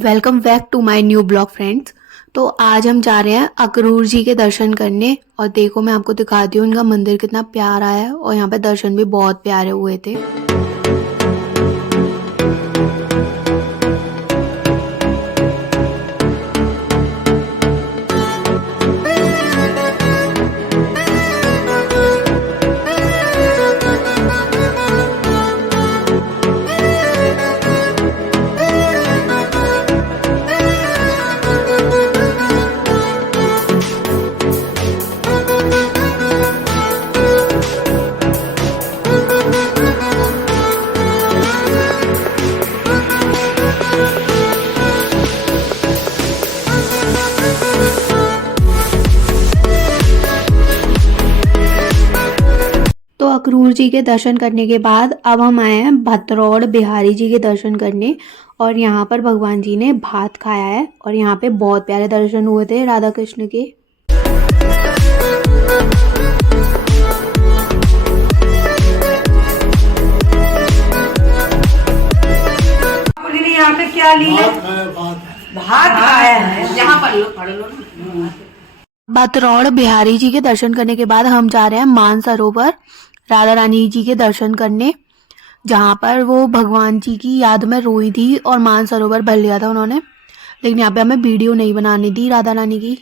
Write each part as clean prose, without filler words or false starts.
Welcome back to my new blog friends. तो आज हम जा रहे हैं अक्रूर जी के दर्शन करने और देखो मैं आपको दिखाती हूँ इनका मंदिर कितना प्यारा है और यहाँ पे दर्शन भी बहुत प्यारे हुए थे। तो अक्रूर जी के दर्शन करने के बाद अब हम आए हैं भतरौड़ बिहारी जी के दर्शन करने और यहाँ पर भगवान जी ने भात खाया है और यहाँ पे बहुत प्यारे दर्शन हुए थे राधा कृष्ण के। यहाँ पे क्या लिया? भात खाया है। यहाँ पढ़ लो ना। भतरौड़ बिहारी जी के दर्शन करने के बाद हम जा रहे हैं मानसरोवर राधा रानी जी के दर्शन करने, जहाँ पर वो भगवान जी की याद में रोई थी और मानसरोवर भर लिया था उन्होंने, लेकिन यहाँ पे हमें वीडियो नहीं बनानी थी राधा रानी की।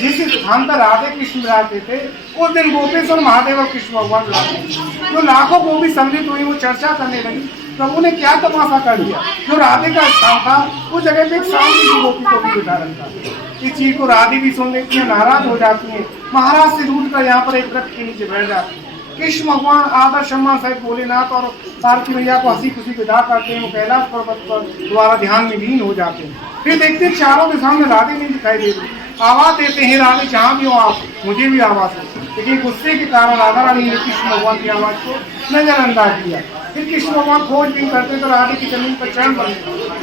जिस स्थान पर राधे कृष्ण रहते थे उस दिन गोपेश्वर महादेव और कृष्ण भगवान जो लाखों गोपी सम्मिलित हुई वो चर्चा करने लगी प्रभु ने क्या तमाशा कर दिया। जो राधे का स्थान था उस जगह पे एक शांति की गोपी को भी बिठा रखा। इस चीज को राधे भी सुन लेती है, नाराज हो जाती है, महाराज से रूठ कर यहाँ पर एक वृक्ष के नीचे बैठ जाती है। कृष्ण भगवान आदर सम्मान सहित भोलेनाथ और पार्वती मैया को हंसी खुशी विदा करते हैं। वो कैलाश पर्वत पर द्वारा ध्यान में लीन हो जाते हैं। फिर देखते हैं चारों दिशाओं में राधे नहीं दिखाई दे रही। आवाज देते हैं राधे जहाँ भी हो आप, मुझे भी आवाज है। लेकिन गुस्से के कारण राधा रानी ने कृष्ण भगवान की आवाज को नजरअंदाज किया। फिर कृष्ण भगवान खोजबीन करते तो राधे की जमीन पर चरण बने।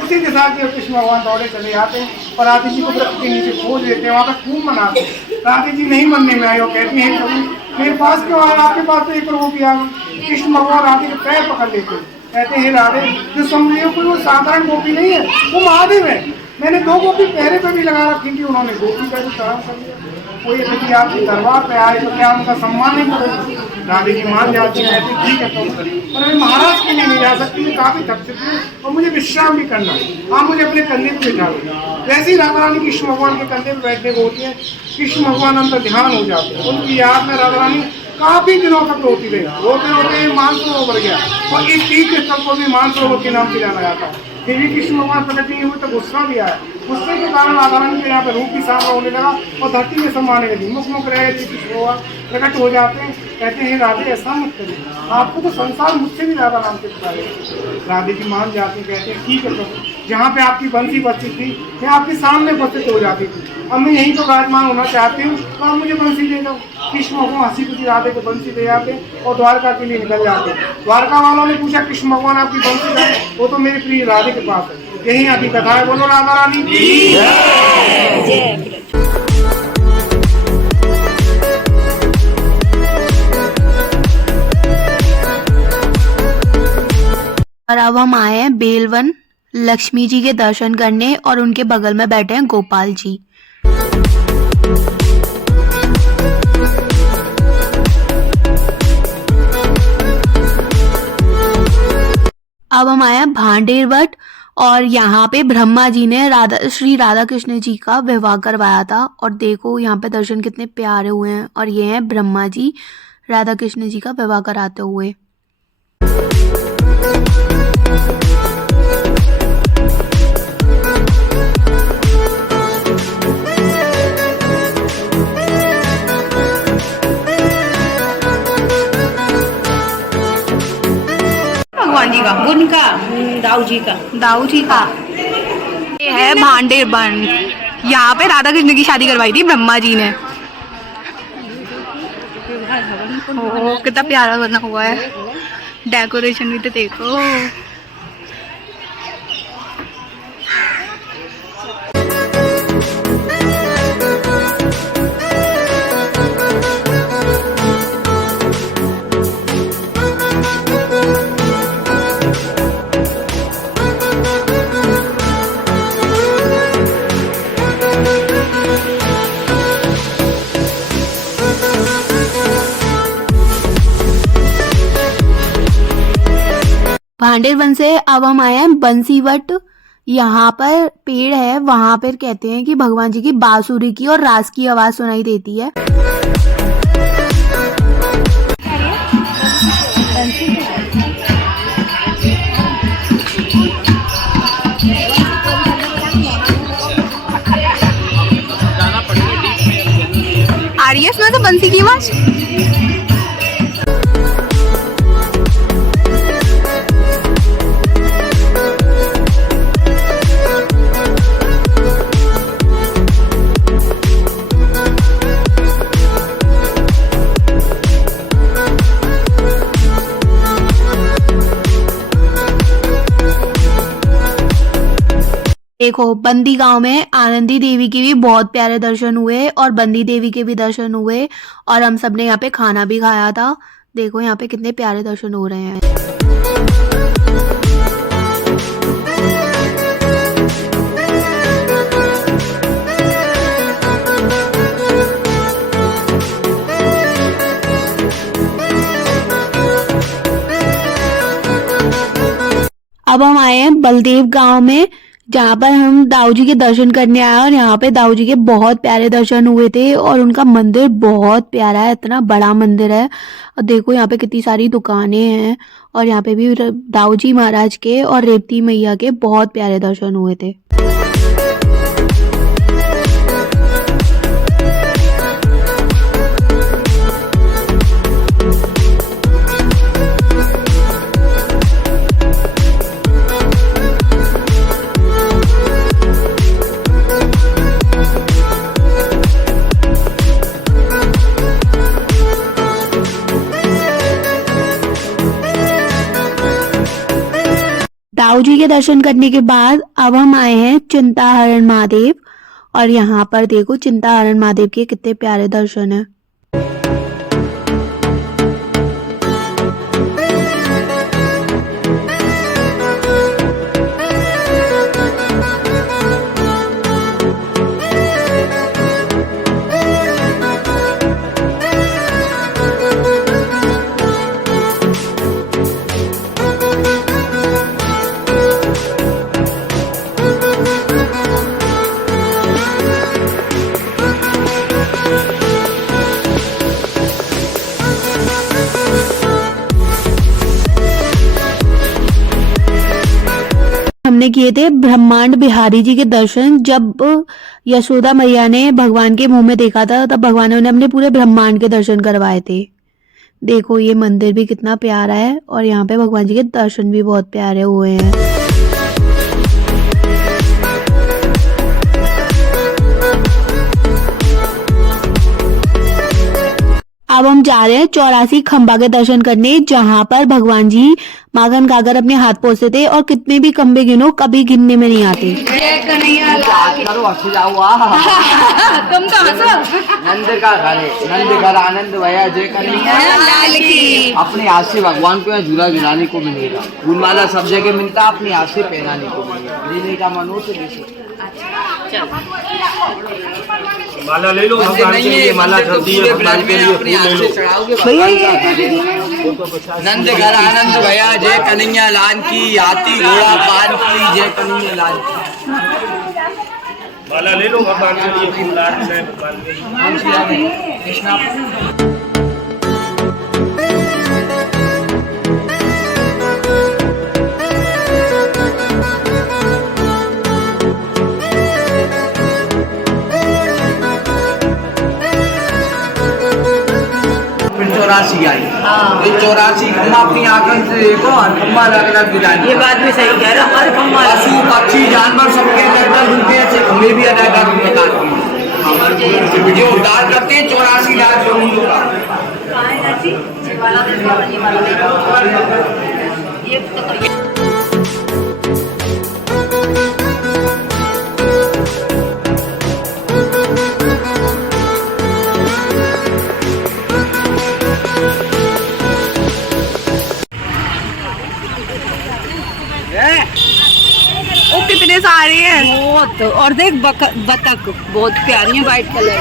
उसी दिशा के कृष्ण भगवान दौड़े चले आते हैं और राधे जी को वृक्ष के नीचे खोज लेते हैं। वहाँ पर खूब मनाते हैं। राधे जी नहीं मनने में आए और कहते हैं प्रभु मेरे पास क्यों आया, आपके पास तो एक प्रभु भी आ गए। कृष्ण भगवान राधे के पैर पकड़ लेते हैं, कहते हैं राधे जो समझिए कोई वो साधारण गोपी नहीं है, वो महादेव है। मैंने 2 गोपी पहरे पे भी लगा रखी थी, उन्होंने गोपी का भी सहन कर लिया। कोई यदि आपके दरबार पे आए तो क्या उनका सम्मान नहीं करोगे? राधे जी मान जाती है, कहते ठीक है तो पर मैं महाराज के लिए नहीं जा सकती, मैं काफी थक चुकी हूँ और मुझे विश्राम भी करना है। आप मुझे अपने कंधे पे बिठा दो। वैसे ही राधा रानी कृष्ण भगवान के कंधे पे बैठने को होती है। कृष्ण भगवान अंदर ध्यान हो जाते हैं। उनकी याद में राधा रानी काफी दिनों तक रोती रही। रोते रोते मानसरोवर गया और इस तीर्थ स्थल को भी मानसरोवर के नाम से जाना जाता है। फिर भी कृष्ण भगवान प्रकट नहीं हुए तो गुस्सा भी आया। गुस्से के कारण राधा रानी के यहाँ पे रूप भी सांवला होने लगा और धरती में समाने लगी। मुख मुख रहे थे कृष्ण भगवान प्रकट हो जाते हैं, कहते हैं राधे ऐसा मत करिए, आपको तो संसार मुझसे भी राधा नाम से पुकारे। राधे जी मान जाते हैं, कहते हैं ठीक है प्रभु, जहाँ पे आपकी बंसी बचती थी मैं आपके सामने उपस्थित हो जाती थी। अब मैं यहीं तो विराजमान होना चाहती हूँ तो आप मुझे बंसी दे दो। कृष्ण भगवान हंसी खुशी राधे को बंसी दे जाते और द्वारका के लिए निकल जाते। द्वारका वालों ने पूछा कृष्ण भगवान आपकी बंसी है? वो तो मेरी प्रिय राधे के पास है। यही आदि कथा है। बोलो राधा रानी की जय। और अब हम आए हैं बेलवन लक्ष्मी जी के दर्शन करने और उनके बगल में बैठे हैं गोपाल जी। अब हम आए हैं भांडेर वट और यहाँ पे ब्रह्मा जी ने श्री राधा कृष्ण जी का विवाह करवाया था और देखो यहाँ पे दर्शन कितने प्यारे हुए हैं और ये हैं ब्रह्मा जी राधा कृष्ण जी का विवाह कराते हुए। भगवान जी का, उनका दाऊ जी का ये है भांडेर वन। यहाँ पे राधा कृष्ण की शादी करवाई थी ब्रह्मा जी ने। ओ कितना प्यारा बना हुआ है, डेकोरेशन भी तो देखो। भांडेर वन से अब हम आए हैं बंसीवट। यहाँ पर पेड़ है, वहां पर कहते हैं कि भगवान जी की बांसुरी की और रास की आवाज सुनाई देती है। आ रही है इसमें से बंसी की आवाज। देखो बंदी गांव में आनंदी देवी के भी बहुत प्यारे दर्शन हुए और बंदी देवी के भी दर्शन हुए और हम सब ने यहाँ पे खाना भी खाया था। देखो यहाँ पे कितने प्यारे दर्शन हो रहे हैं। अब हम आए हैं बलदेव गांव में, जहाँ पर हम दाऊ जी के दर्शन करने आए और यहाँ पे दाऊ जी के बहुत प्यारे दर्शन हुए थे और उनका मंदिर बहुत प्यारा है, इतना बड़ा मंदिर है। और देखो यहाँ पे कितनी सारी दुकानें हैं और यहाँ पे भी दाऊ जी महाराज के और रेवती मैया के बहुत प्यारे दर्शन हुए थे। दाऊ जी के दर्शन करने के बाद अब हम आए हैं चिंताहरण महादेव और यहाँ पर देखो चिंताहरण महादेव के कितने प्यारे दर्शन हैं। हमने किए थे ब्रह्मांड बिहारी जी के दर्शन। जब यशोदा मैया ने भगवान के मुंह में देखा था तब भगवान ने अपने पूरे ब्रह्मांड के दर्शन करवाए थे। देखो ये मंदिर भी कितना प्यारा है और यहाँ पे भगवान जी के दर्शन भी बहुत प्यारे हुए हैं। अब हम जा रहे हैं 84 खंबा के दर्शन करने, जहाँ पर भगवान जी माखन खाकर अपने हाथ पोंछते थे और कितने भी खंबे गिनो कभी गिनने में नहीं आते। तुम कहाँ से? नंद का घर है, नंद घर आनंद भैया जय कन्हैया लाल की। अपने हाथ से भगवान को यहाँ झूला झुलाने को मिलेगा। फूलमाला सब जगह मिलता, अपने हाथ से पहनाने को मिलेगा। लेने का मन हो तो ले सकते। माला ले लो, भगवान के लिए माला खरीदी है, भगवान के लिए फूल ले लो। नंद घर आनंद भैया जय कन्हैया लाल की, हाथी घोड़ा पान की जय कन्हैया लाल की। माला ले लो, भगवान के लिए फूल लाल है, भगवान के लिए कृष्णा। चौरासी आई, ये 84 खम्बा अपनी आंखों से देखो, खम्बा लग रहा। ये बात भी सही कह रहा, हर खम्बा पशु पक्षी जानवर सबके अंदर घूमते हैं, हमें भी अदा कर जो उद्धार करते हैं 84 लाख लोगों का। वो कितने सारे हैं बहुत। और देख बतख बहुत प्यारी है, व्हाइट कलर।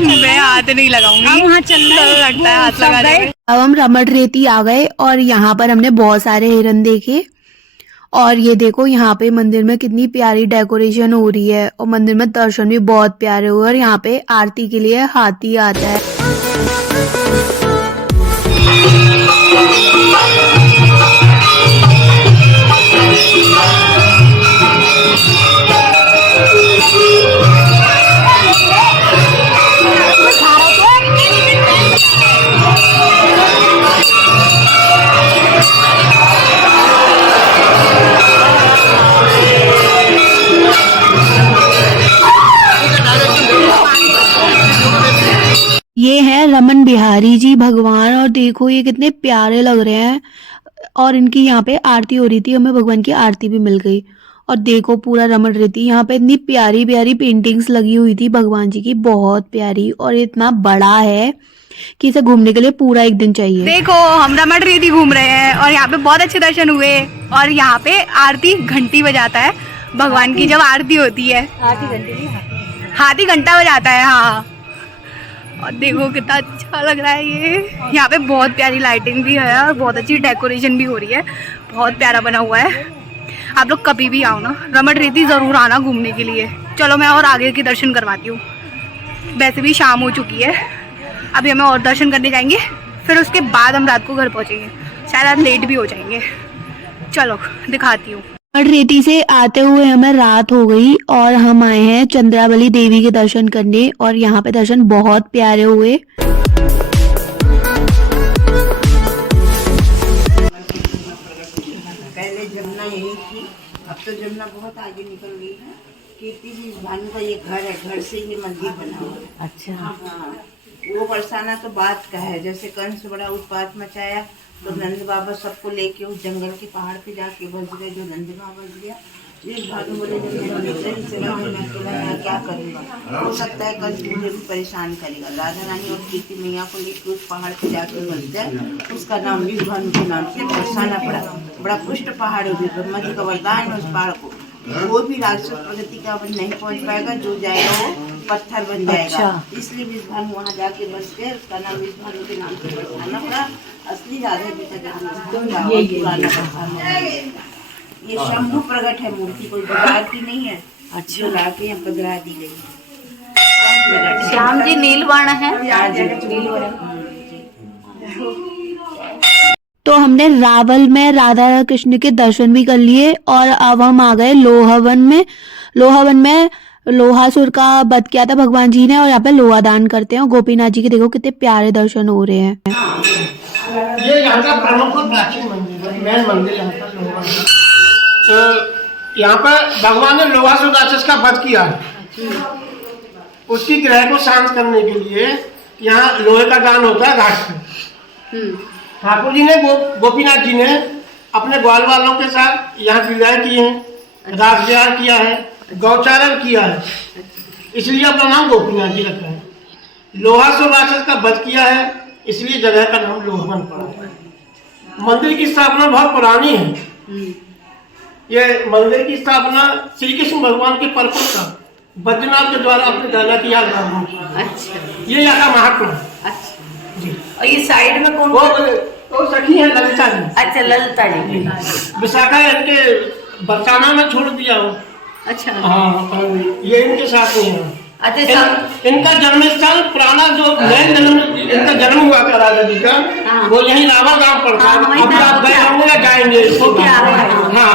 मैं हाथ नहीं लगाऊंगी, वहाँ चलना लगता है हाथ लगाने में। अब हम रमट रेती आ गए और यहाँ पर हमने बहुत सारे हिरन देखे। और ये देखो यहाँ पे मंदिर में कितनी प्यारी डेकोरेशन हो रही है और मंदिर में दर्शन भी बहुत प्यारे हुए। और यहाँ पे आरती के लिए हाथी आता है। ये है रमन बिहारी जी भगवान और देखो ये कितने प्यारे लग रहे हैं। और इनकी यहाँ पे आरती हो रही थी, हमें भगवान की आरती भी मिल गई। और देखो पूरा रमन रेती, यहाँ पे इतनी प्यारी प्यारी पेंटिंग्स लगी हुई थी भगवान जी की, बहुत प्यारी। और इतना बड़ा है कि इसे घूमने के लिए पूरा एक दिन चाहिए। देखो हम रमट रेती घूम रहे हैं और यहाँ पे बहुत अच्छे दर्शन हुए। और यहाँ पे आरती घंटी बजाता है भगवान की जब आरती होती है। हाथी घंटा बजाता है, हाँ। और देखो कितना अच्छा लग रहा है ये। यहाँ पे बहुत प्यारी लाइटिंग भी है और बहुत अच्छी डेकोरेशन भी हो रही है, बहुत प्यारा बना हुआ है। आप लोग कभी भी आओ ना रमट रेती ज़रूर आना घूमने के लिए। चलो मैं और आगे के दर्शन करवाती हूँ। वैसे भी शाम हो चुकी है, अभी हमें और दर्शन करने जाएंगे, फिर उसके बाद हम रात को घर पहुँचेंगे, शायद आज लेट भी हो जाएंगे। चलो दिखाती हूँ। रमट रेती से आते हुए हमें रात हो गई और हम आए हैं चंद्रावली देवी के दर्शन करने। और यहाँ पे दर्शन बहुत प्यारे हुए। पहले जमुना यही थी, अब तो जमुना बहुत आगे निकल गई है। कीर्ति जी भानु का ये घर है, घर से ये मंदिर बना हुआ है। अच्छा हाँ, वो बरसाना तो बात का है। जैसे कंस बड़ा उत्पात मचाया तो नंद बाबा सबको लेके उस जंगल के पहाड़ पे जाके बस गए, जो नंद बाबा बस गया। ये भानु बोले जब मैं भीतर ही चला हूँ, मैं अकेला यहाँ क्या करूँगा, हो सकता है कंस मुझे भी परेशान करेगा। राधा रानी और कीर्ति मैया को लेके उस पहाड़ पे जाके बस जाए, उसका नाम भी भानु के नाम से बरसाना पड़ा। बड़ा पुष्ट पहाड़ है, ब्रह्मा जी का वरदान है उस पहाड़ को। कोई भी राक्षस प्रगति का नहीं पहुंच पाएगा, जो जाएगा वो पत्थर बन जाएगा। इसलिए विषभानु वहाँ जाके बस गए, उसका नाम विषभानु के नाम से बरसाना पड़ा। असली राधे पिता ये शंभु प्रकट है मूर्ति, कोई बाजार की नहीं है। अच्छा लाके यहाँ पधरा दी गई है। श्याम जी नीलवर्ण है। तो हमने रावल में राधा कृष्ण के दर्शन भी कर लिए और अब हम आ गए लोहावन में। लोहावन में लोहासुर का वध किया था भगवान जी ने और यहाँ पे लोहा दान करते हैं। और गोपीनाथ जी के देखो कितने प्यारे दर्शन हो रहे हैं। ये यहाँ का प्रमुख और प्राचीन मंदिर है, मेन मंदिर यहाँ का लोहा है। तो यहाँ पर भगवान ने लोहासुर राक्षस का वध किया, उसकी ग्रह को शांत करने के लिए यहाँ लोहे का दान होता है घाट पे। ठाकुर जी ने गोपीनाथ जी ने अपने ग्वाल वालों के साथ यहाँ विवाह किए हैं, रास विहार किया है, गौचारण किया है, इसलिए अपना नाम गोपीनाथ जी रखा है। लोहासुर राक्षस का वध किया है, इसलिए जगह का नाम लोहावन पड़ा है। मंदिर की स्थापना बहुत पुरानी है। ये मंदिर की स्थापना श्री कृष्ण भगवान के पर्पल का बद्रीनाथ के द्वारा अपने दादा की याद में किया। अच्छा, ये यहाँ का महात्मा है। अच्छा जी। और ये साइड में कौन? वो सखी है ललिता जी। अच्छा ललिता जी। विशाखा इनके बरसाना में छोड़ दिया हूँ। अच्छा हाँ, ये इनके साथ ही है। अच्छा इनका जन्म स्थल पुराना जो नए जन्म इनका जन्म हुआ था राजा जी का, वो यही रावल गांव पड़ता है। अभी आप गए होंगे या जाएंगे तो हाँ,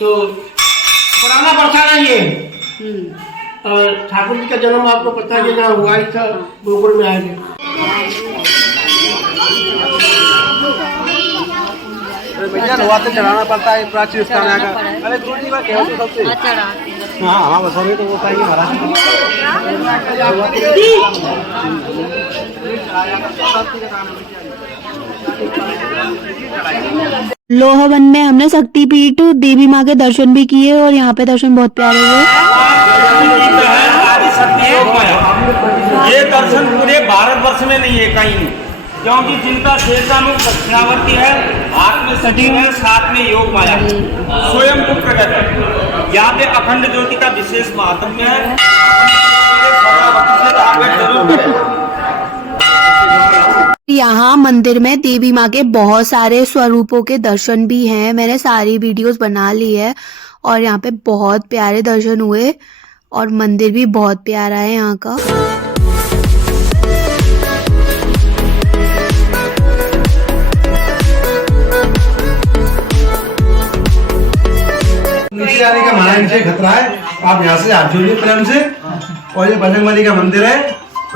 तो पुराना बरसाना ये। और ठाकुर जी का जन्म आपको पता है ना हुआ ही था, गोकुल में आए थे। भैया लोहा तो चढ़ाना पड़ता है, प्राचीन स्थान है का। अरे दूर जी का क्या होता सबसे? हाँ हाँ बस हमें तो वो चाहिए महाराज। लोहावन में हमने शक्तिपीठ देवी माँ के दर्शन भी किए और यहाँ पे दर्शन बहुत प्यारे हुए। ये दर्शन पूरे भारतवर्ष में नहीं है कहीं, क्योंकि जिनका देवता मुख दक्षिणावर्ती है, हाथ में सजीव है, साथ में योग माया स्वयं को प्रकट है। यहाँ पे अखंड ज्योति का विशेष महात्म्य है। जरूर करें। यहाँ मंदिर में देवी माँ के बहुत सारे स्वरूपों के दर्शन भी हैं। मैंने सारी वीडियोस बना ली है और यहाँ पे बहुत प्यारे दर्शन हुए और मंदिर भी बहुत प्यारा है यहाँ का। नीचे आने का हमारा नीचे खतरा है, आप यहाँ से हाथ जोड़िए प्रेम से। और ये बजरंगबली का मंदिर है,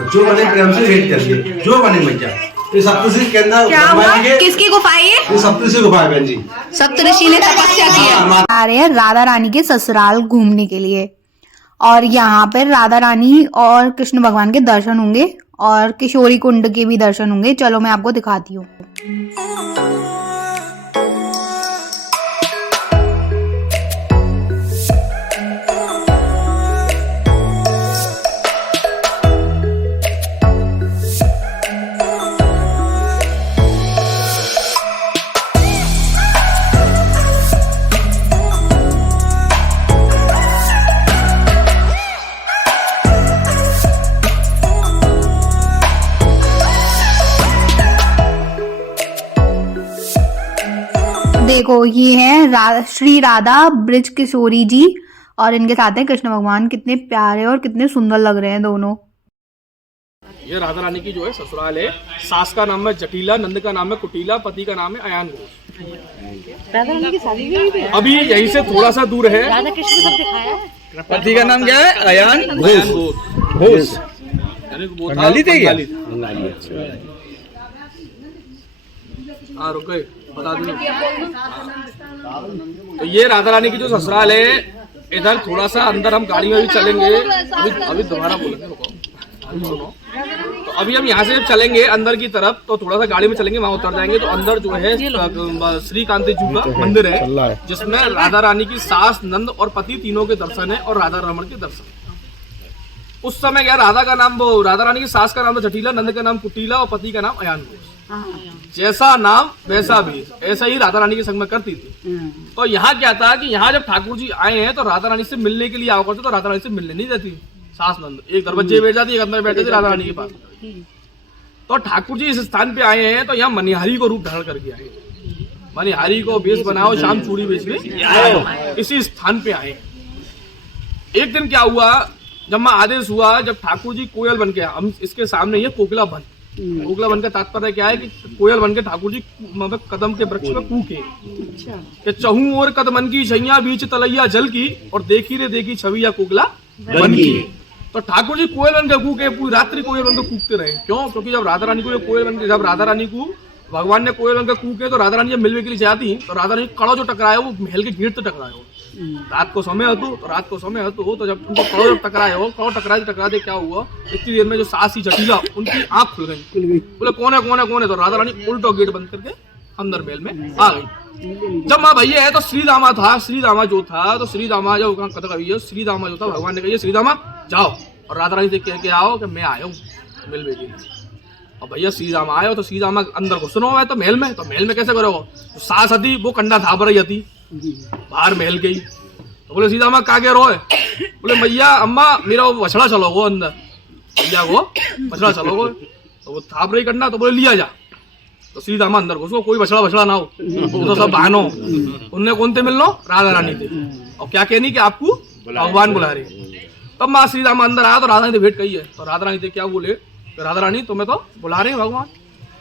जो बने प्रेम से वेट करिए, जो बने भैया। ये सप्तऋषि के अंदर किसकी गुफा है ये सप्तऋषि गुफा है बहन जी। सप्तऋषि ने तपस्या की है। आ रहे हैं राधा रानी के ससुराल घूमने के लिए और यहाँ पर राधा रानी और कृष्ण भगवान के दर्शन होंगे और किशोरी कुंड के भी दर्शन होंगे। चलो मैं आपको दिखाती हूँ। देखो ये है श्री राधा ब्रिज किशोरी जी और इनके साथ है कृष्ण भगवान। कितने प्यारे और कितने सुंदर लग रहे हैं दोनों। ये राधा रानी की जो है ससुराल है। सास का नाम है जटीला, नंद का नाम है कुटीला, पति का नाम है अयान घोष। राधा रानी की शादी भी हुई है? अभी यहीं से थोड़ा सा दूर है। राधा कृष्ण सब दिखाया है। पति का नाम क्या है? अयान घोष। बंगाली थे क्या? हाँ रुक गए, बता दूं। तो ये राधा रानी की जो ससुराल है, इधर थोड़ा सा अंदर हम गाड़ी में भी चलेंगे। अभी दोबारा बोलेंगे, रुको अभी सुनो। तो अभी हम यहाँ से जब चलेंगे अंदर की तरफ तो थोड़ा सा गाड़ी में चलेंगे, वहाँ उतर जाएंगे। तो अंदर जो है श्री कांति जी का मंदिर है, जिसमें राधा रानी की सास, नंद और पति तीनों के दर्शन है और राधा रमण के दर्शन। उस समय क्या राधा का नाम, वो राधा रानी की सास का नाम था जटीला, नंद का नाम कुटीला और पति का नाम अयान घोष। जैसा नाम वैसा भी, ऐसा ही राधा रानी के संग में करती थी। तो यहाँ क्या था कि यहाँ जब ठाकुर जी आए हैं तो राधा रानी से मिलने के लिए आओ करते, तो राधा रानी से मिलने नहीं देती सास नंद। एक दरवाजे बैठ जाती, एक अंदर बैठ जाती राधा रानी के पास। तो ठाकुर जी इस स्थान पे आए हैं तो यहाँ मनिहारी को रूप धारण करके आए। मनिहारी को बेस बनाओ, शाम चूड़ी बेचने इसी स्थान पे आए। एक दिन क्या हुआ, जब मैं आदेश हुआ, जब ठाकुर जी कोयल बन के, हम इसके सामने ये कोकिला बन। कोकिला बन का तात्पर्य क्या है कि कोयल बन के ठाकुर जी मतलब कदम के वृक्ष में कूके कि चहू और कदमन की छैया बीच तलैया जल की और देखी रे देखी छविया कोकिला बन की। तो ठाकुर जी कोयल बन के कूके, पूरी रात्रि कोयल बन के कूकते रहे। क्यों? क्योंकि जब राधा रानी को कोयल बन के, जब राधा रानी को भगवान ने कोयल बन के कूके तो राधा रानी जब मिलने के लिए जाती तो राधा रानी कड़ो जो टकराया वो महल के गेट से टकराया हो। रात को समय हतो, तो रात को समय हतो तो जब उनको कड़ो जब टकराए हो, कड़ो टकराते क्या हुआ, इतनी देर में जो सास ही जटीला उनकी आंख खुल गई। बोले कौन है कौन है कौन है? तो राधा रानी उल्टो गेट बंद करके अंदर महल में आ गई। जब माँ भैया है तो श्री दामा था, श्री दामा जो था तो श्री दामा जो कथा कही है, श्री दामा जो था भगवान ने कही श्री दामा जाओ और राधा रानी से कह के आओ कि मैं आया हूँ मिलने के लिए। और भैया श्री राम आए तो श्री राम अंदर घुसनो है तो महल में, तो महल में कैसे करोगे? तो सास हती वो कंडा थाप रही हती, बाहर महल गई तो बोले सीधा अम्मा कागे रो है? बोले भैया अम्मा मेरा वो बछड़ा चलोगो अंदर, भैया वो बछड़ा चलोगो। तो वो थाप रही कंडा तो बोले लिया जा। तो सीधा अम्मा अंदर घुसो, कोई बछड़ा ना हो, तो सब बहनो उनने कौन थे मिलनो? राधा रानी थे। और क्या कहनी कि आपको भगवान बुला रहे। तब माँ श्री राम अंदर आया तो राधा रानी भेंट कही है। तो राधा रानी थे क्या बोले, राधा रानी तुम्हें तो बुला रहे हैं भगवान।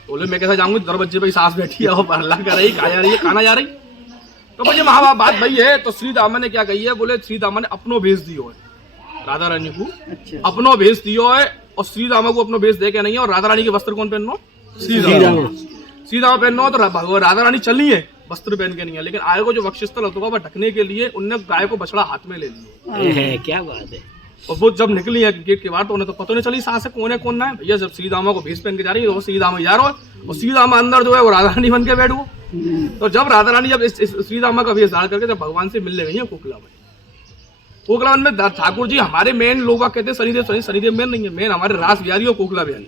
बोले मैं कैसे जाऊंगी, दरवाजे पे सास बैठी है और हल्ला कर रही, कहा जा रही है, खाना जा रही। तो मुझे महाबाप बात भाई है। तो श्री दामा ने क्या कही है, बोले श्री दामा ने अपनो भेज दियो है राधा रानी को, अपनो भेज दियो है। और श्री दामा को अपनो भेज दे के नहीं है। और राधा रानी के वस्त्र कौन पहनो? श्री दामा। श्री दामा पहनो तो राधा रानी चली है, वस्त्र पहन के नहीं है। लेकिन आय को जो वक्षस्थल होता है वह ढकने के लिए उनने गाय को बछड़ा हाथ में ले लिया। क्या बात है। और वो जब निकली है गेट के बाहर तो उन्हें तो पता नहीं चली सास है कौन ना है। भैया जब श्री दामा को भेष पहन के जा रही है तो श्री दामा जा रहा है और श्री दामा अंदर जो है वो राधा रानी बन के बैठ। तो जब राधा रानी जब श्री दामा का भेष धारण करके जब भगवान से मिलने गई है कोकिलावन, कोकिलावन में ठाकुर जी हमारे मेन लोग कहते हैं शनिदेव, शनिदेव मेन नहीं है, मेन हमारे रास बिहारी और कोकिला बिहारी।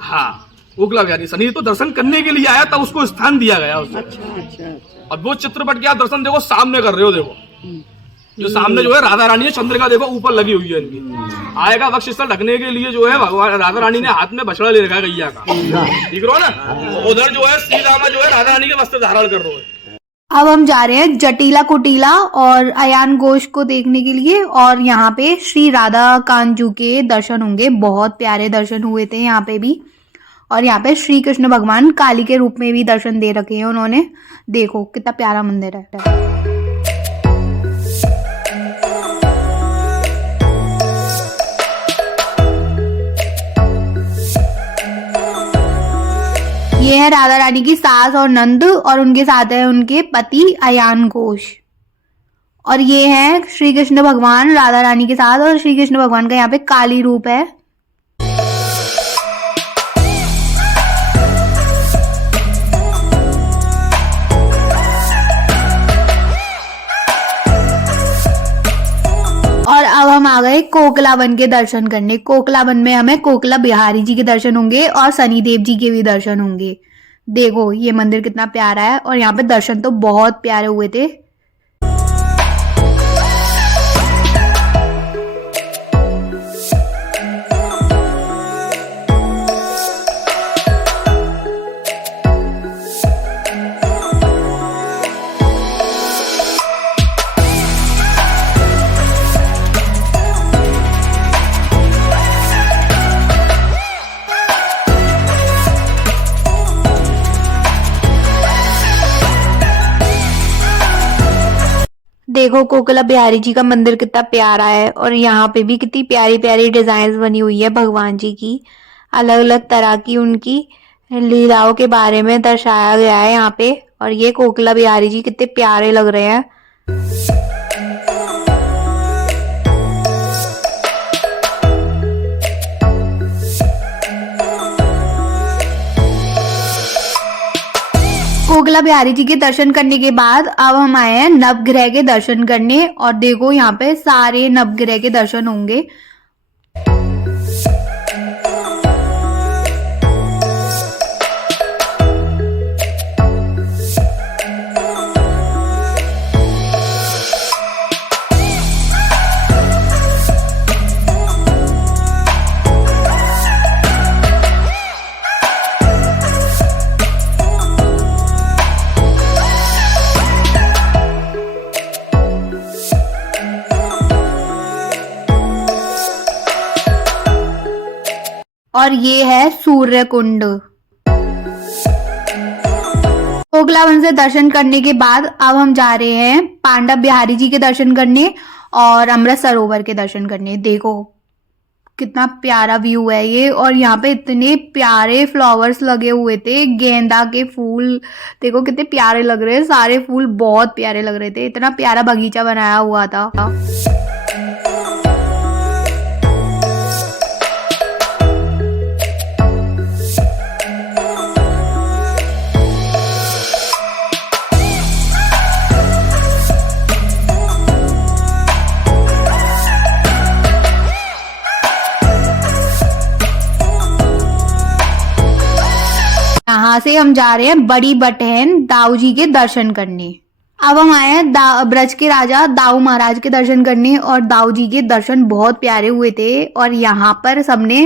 हाँ कोकिला बिहारी शनिदेव तो दर्शन करने के लिए आया तब उसको स्थान दिया गया। और वो चित्रपट के आप दर्शन देखो सामने कर रहे हो, देखो जो सामने जो है राधा रानी है, चंद्रिका देखो ऊपर लगी हुई है इनकी। आएगा वक्ष स्थल ढकने के लिए जो है भगवान राधा रानी ने हाथ में बछड़ा ले रखा है गैया का, ठीक रहो ना। उधर जो है श्री रामा जो है राधा रानी के वस्त्र धारण कर रहे हैं। अब हम जा रहे हैं जटिला कुटीला और अयान घोष को देखने के लिए, और यहाँ पे श्री राधा कांजू के दर्शन होंगे। बहुत प्यारे दर्शन हुए थे यहाँ पे भी, और यहाँ पे श्री कृष्ण भगवान काली के रूप में भी दर्शन दे रखे हैं उन्होंने। देखो कितना प्यारा मंदिर है। ये है राधा रानी की सास और नंद, और उनके साथ है उनके पति अयान घोष। और ये है श्री कृष्ण भगवान राधा रानी के साथ, और श्री कृष्ण भगवान का यहाँ पे काली रूप है। और अब हम आ गए कोकला वन के दर्शन करने। कोकला वन में हमें कोकला बिहारी जी के दर्शन होंगे और शनिदेव जी के भी दर्शन होंगे। देखो ये मंदिर कितना प्यारा है, और यहाँ पे दर्शन तो बहुत प्यारे हुए थे। देखो कोकला बिहारी जी का मंदिर कितना प्यारा है, और यहाँ पे भी कितनी प्यारी प्यारी डिजाइन बनी हुई है भगवान जी की। अलग अलग तरह की उनकी लीलाओं के बारे में दर्शाया गया है यहाँ पे। और ये कोकला बिहारी जी कितने प्यारे लग रहे हैं। कोकला बिहारी जी के दर्शन करने के बाद अब हम आए हैं नवग्रह के दर्शन करने, और देखो यहाँ पे सारे नवग्रह के दर्शन होंगे। और ये है सूर्य कुंड। कोकला वन से दर्शन करने के बाद अब हम जा रहे हैं पांडव बिहारी जी के दर्शन करने और अमृत सरोवर के दर्शन करने। देखो कितना प्यारा व्यू है ये, और यहाँ पे इतने प्यारे फ्लावर्स लगे हुए थे, गेंदा के फूल। देखो कितने प्यारे लग रहे हैं, सारे फूल बहुत प्यारे लग रहे थे। इतना प्यारा बगीचा बनाया हुआ था। यहाँ से हम जा रहे हैं बड़ी बटहन दाऊ जी के दर्शन करने। अब हम आए हैं ब्रज के राजा दाऊ महाराज के दर्शन करने, और दाऊ जी के दर्शन बहुत प्यारे हुए थे। और यहाँ पर सबने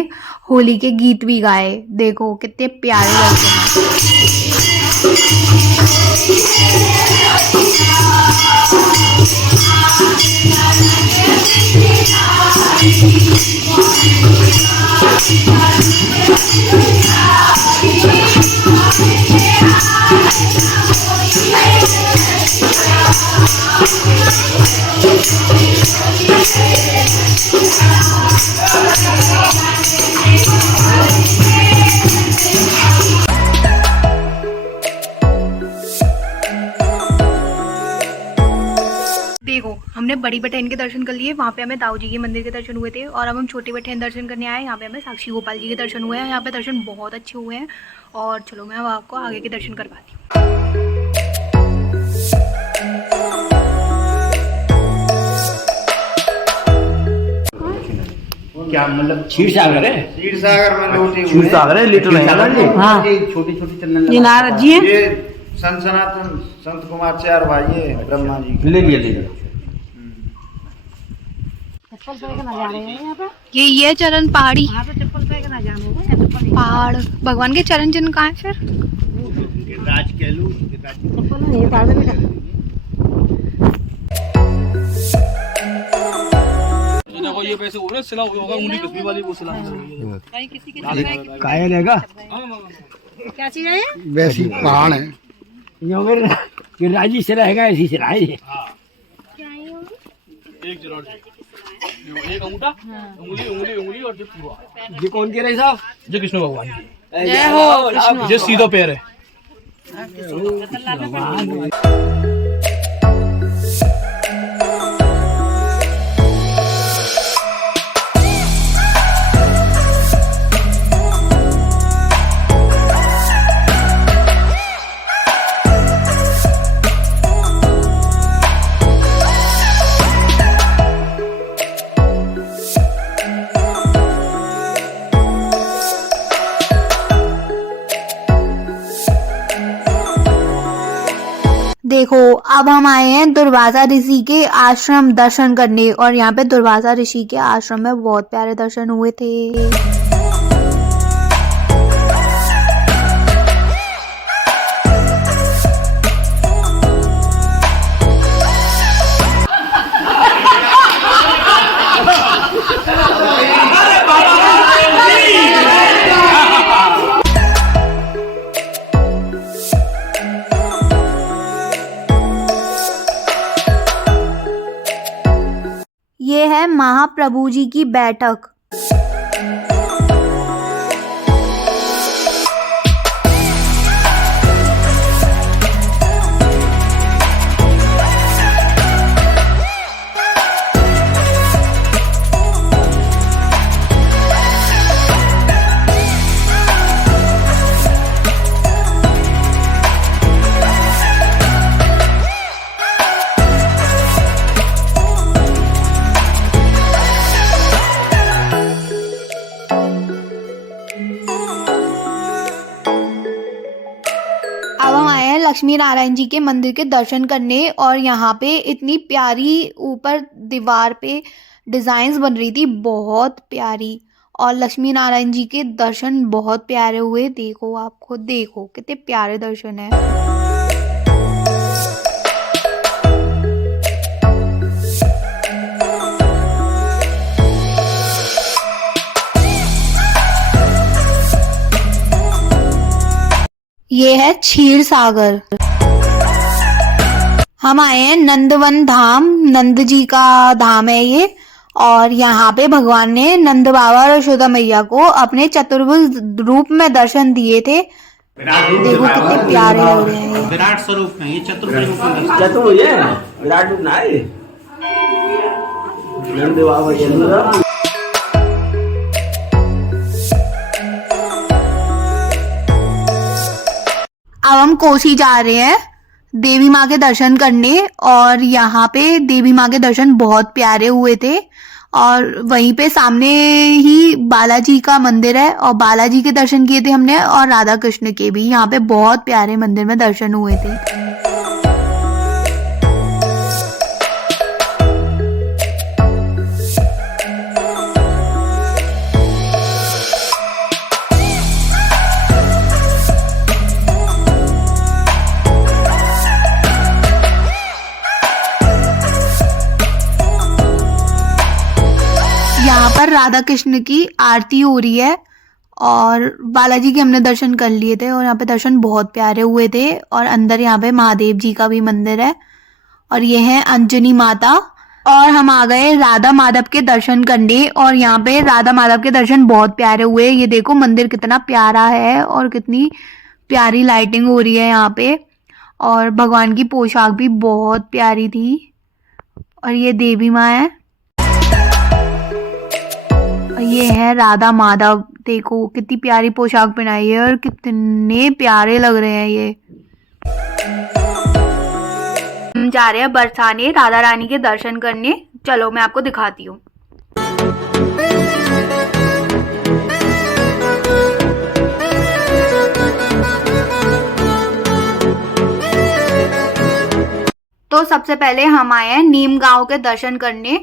होली के गीत भी गाए। देखो कितने प्यारे लगते हैं। देखो हमने बड़ी बटन के दर्शन कर लिए, वहाँ पे हमें दाऊ जी के मंदिर के दर्शन हुए थे। और अब हम छोटी बटन दर्शन करने आए, यहाँ पे हमें साक्षी गोपाल जी के दर्शन हुए हैं। यहाँ पे दर्शन बहुत अच्छे हुए हैं। और चलो मैं अब आपको आगे के दर्शन करवाती हूँ। क्या मतलब क्षीर सागर है? क्षीर सागर में लोटे हुए क्षीर सागर है, लीटर है। हाँ। छोटी छोटी चंदन ये नारद जी हैं? ये संत सनातन संत कुमार चार भाई है ब्रह्मा जी। ले लिया। चप्पल पे ना जा रहे हैं यहाँ पे। ये चरण पहाड़ी यहाँ पे चप्पल पे ना जाना होगा, या चप्पल नहीं। पहाड़ भगवान के चरण चिन्ह कहाँ है फिर? चप्पल नहीं है पहाड़ में। देखो ये पैसे हो रहे सिला होगा, उंगली किस्मी वाली वो सिला कहीं किसी के चल रहा है। कायल हैगा क्या चीज है ये? वैसी पहाड़ है गिरिराजी से रहेगा, ऐसी से रहे एक जरूर एक अंगूठा उंगली उंगली उंगली और जो हुआ ये कौन के रहे साहब? जो कृष्ण भगवान की जो सीधा पैर है। देखो अब हम आए हैं दुर्वासा ऋषि के आश्रम दर्शन करने, और यहाँ पे दुर्वासा ऋषि के आश्रम में बहुत प्यारे दर्शन हुए थे। ये है महाप्रभु जी की बैठक। अब हम आए हैं लक्ष्मी नारायण जी के मंदिर के दर्शन करने, और यहाँ पे इतनी प्यारी ऊपर दीवार पे डिज़ाइंस बन रही थी, बहुत प्यारी। और लक्ष्मी नारायण जी के दर्शन बहुत प्यारे हुए। देखो आप खुद देखो कितने प्यारे दर्शन है। ये है क्षीर सागर। हम आए हैं नंदवन धाम, नंद जी का धाम है ये, और यहाँ पे भगवान ने नंद बाबा और यशोदा मैया को अपने चतुर्भुज रूप में दर्शन दिए थे। देखो कितने प्यारे लग रहे हैं। विराट स्वरूप में ये चतुर्भुज चतुर्भुज है, विराट रूप ना है। नंद बाबा ये अब हम कोसी जा रहे हैं देवी माँ के दर्शन करने, और यहाँ पे देवी माँ के दर्शन बहुत प्यारे हुए थे। और वहीं पे सामने ही बालाजी का मंदिर है, और बालाजी के दर्शन किए थे हमने, और राधा कृष्ण के भी। यहाँ पे बहुत प्यारे मंदिर में दर्शन हुए थे। यहाँ पर राधा कृष्ण की आरती हो रही है, और बालाजी के हमने दर्शन कर लिए थे, और यहाँ पे दर्शन बहुत प्यारे हुए थे। और अंदर यहाँ पे महादेव जी का भी मंदिर है, और ये है अंजनी माता। और हम आ गए राधा माधव के दर्शन करने, और यहाँ पे राधा माधव के दर्शन बहुत प्यारे हुए। ये देखो मंदिर कितना प्यारा है, और कितनी प्यारी लाइटिंग हो रही है यहाँ पे, और भगवान की पोशाक भी बहुत प्यारी थी। और ये देवी माँ है, ये है राधा माधव। देखो कितनी प्यारी पोशाक पहनाई है, और कितने प्यारे लग रहे हैं ये। हम जा रहे हैं बरसाने राधा रानी के दर्शन करने। चलो मैं आपको दिखाती हूँ। तो सबसे पहले हम आए हैं नीम गांव के दर्शन करने,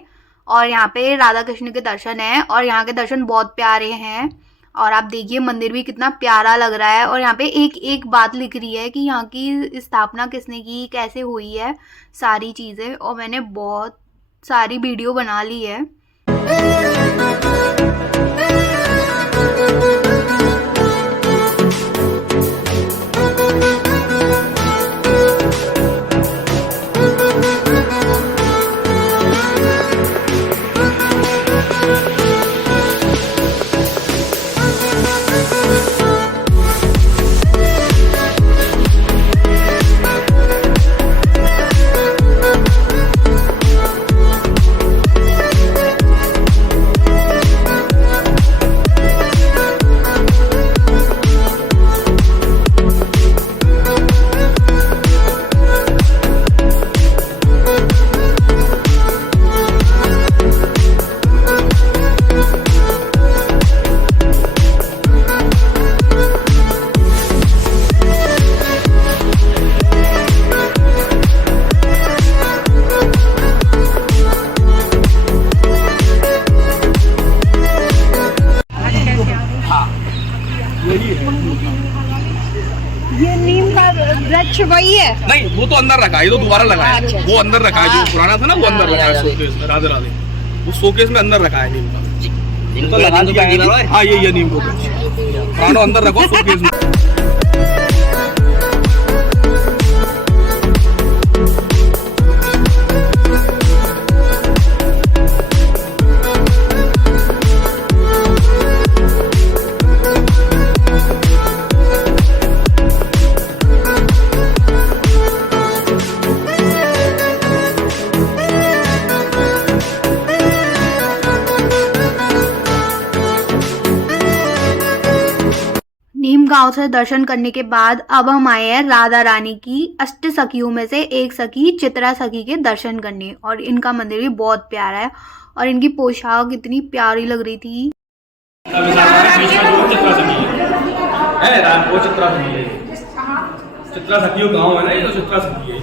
और यहाँ पे राधा कृष्ण के दर्शन है और यहाँ के दर्शन बहुत प्यारे हैं। और आप देखिए मंदिर भी कितना प्यारा लग रहा है। और यहाँ पे एक एक बात लिख रही है कि यहाँ की स्थापना किसने की, कैसे हुई है, सारी चीज़ें। और मैंने बहुत सारी वीडियो बना ली है। ये नीम का वृक्ष वही है? नहीं, वो तो अंदर रखा है, ये तो दोबारा लगाया है। वो अंदर रखा है, जो पुराना था ना वो अंदर रखा है शोकेस में। राधे राधे। वो शोकेस में अंदर रखा है नीम का। तो लगा दिया। हाँ, ये नीम को पुराना अंदर रखो शोकेस में। नीम गांव से दर्शन करने के बाद अब हम आए हैं राधा रानी की अष्ट सखियों में से एक सखी चित्रा सखी के दर्शन करने। और इनका मंदिर भी बहुत प्यारा है और इनकी पोशाक इतनी प्यारी लग रही थी। चित्रा सखियों गाँव है ना, ये चित्रा सखी है।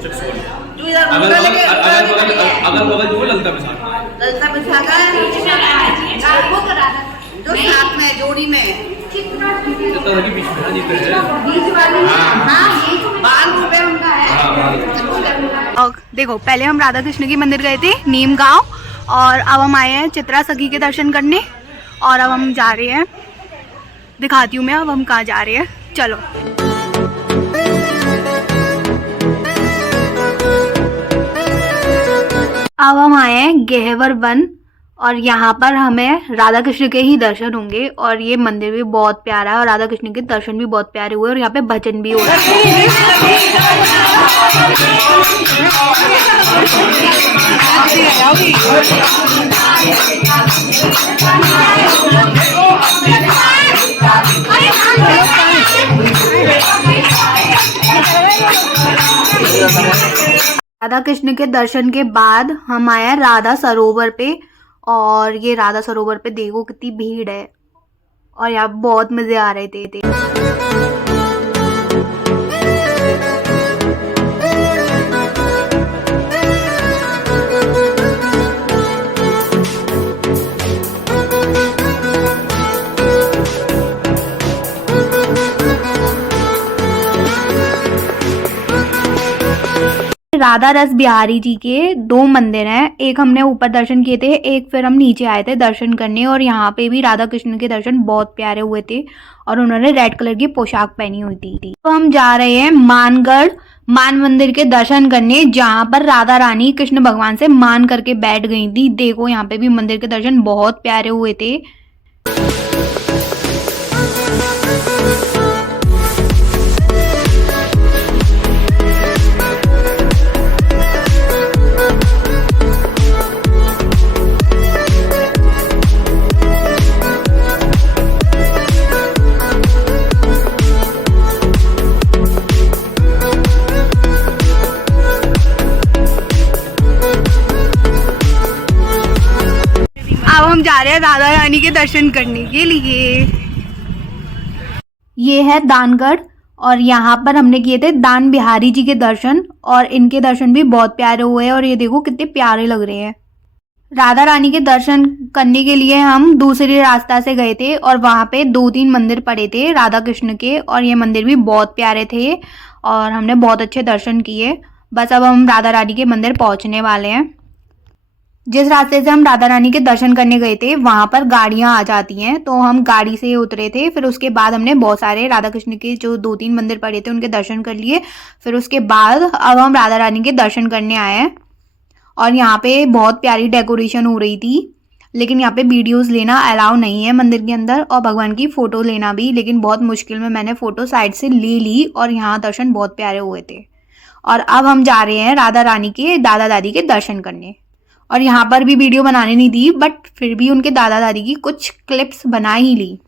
अगल बगल जो ललता जो साथ में जोड़ी में देखो, पहले हम राधा कृष्ण के मंदिर गए थे नीम गांव और अब हम आए हैं चित्रा सखी के दर्शन करने। और अब हम जा रहे हैं, दिखाती हूँ मैं अब हम कहाँ जा रहे हैं। चलो। अब हम आए हैं गेहवर वन और यहाँ पर हमें राधा कृष्ण के ही दर्शन होंगे। और ये मंदिर भी बहुत प्यारा है और राधा कृष्ण के दर्शन भी बहुत प्यारे हुए और यहाँ पे भजन भी हो रहा है। राधा कृष्ण के दर्शन के बाद हम आए हैं राधा सरोवर पे। और ये राधा सरोवर पे देखो कितनी भीड़ है और यहाँ बहुत मजे आ रहे थे। राधा रस बिहारी जी के दो मंदिर हैं। एक हमने ऊपर दर्शन किए थे, एक फिर हम नीचे आए थे दर्शन करने। और यहाँ पे भी राधा कृष्ण के दर्शन बहुत प्यारे हुए थे और उन्होंने रेड कलर की पोशाक पहनी हुई थी। तो हम जा रहे हैं मानगढ़ मान मंदिर के दर्शन करने, जहाँ पर राधा रानी कृष्ण भगवान से मान करके बैठ गई थी। देखो यहाँ पे भी मंदिर के दर्शन बहुत प्यारे हुए थे। अब हम जा रहे हैं राधा रानी के दर्शन करने के लिए। ये है दानगढ़ और यहाँ पर हमने किए थे दान बिहारी जी के दर्शन और इनके दर्शन भी बहुत प्यारे हुए हैं। और ये देखो कितने प्यारे लग रहे हैं। राधा रानी के दर्शन करने के लिए हम दूसरे रास्ता से गए थे और वहाँ पे 2-3 मंदिर पड़े थे राधा कृष्ण के, और ये मंदिर भी बहुत प्यारे थे और हमने बहुत अच्छे दर्शन किए। बस अब हम राधा रानी के मंदिर पहुँचने वाले हैं। जिस रास्ते से हम राधा रानी के दर्शन करने गए थे वहाँ पर गाड़ियाँ आ जाती हैं, तो हम गाड़ी से उतरे थे। फिर उसके बाद हमने बहुत सारे राधा कृष्ण के जो 2-3 मंदिर पड़े थे उनके दर्शन कर लिए। फिर उसके बाद अब हम राधा रानी के दर्शन करने आए हैं और यहाँ पे बहुत प्यारी डेकोरेशन हो रही थी, लेकिन यहाँ पे वीडियोस लेना अलाउ नहीं है मंदिर के अंदर, और भगवान की फ़ोटो लेना भी, लेकिन बहुत मुश्किल में मैंने फ़ोटो साइड से ले ली और यहाँ दर्शन बहुत प्यारे हुए थे। और अब हम जा रहे हैं राधा रानी के दादा दादी के दर्शन करने, और यहाँ पर भी वीडियो बनाने नहीं दी, बट फिर भी उनके दादा दादी की कुछ क्लिप्स बना ही ली।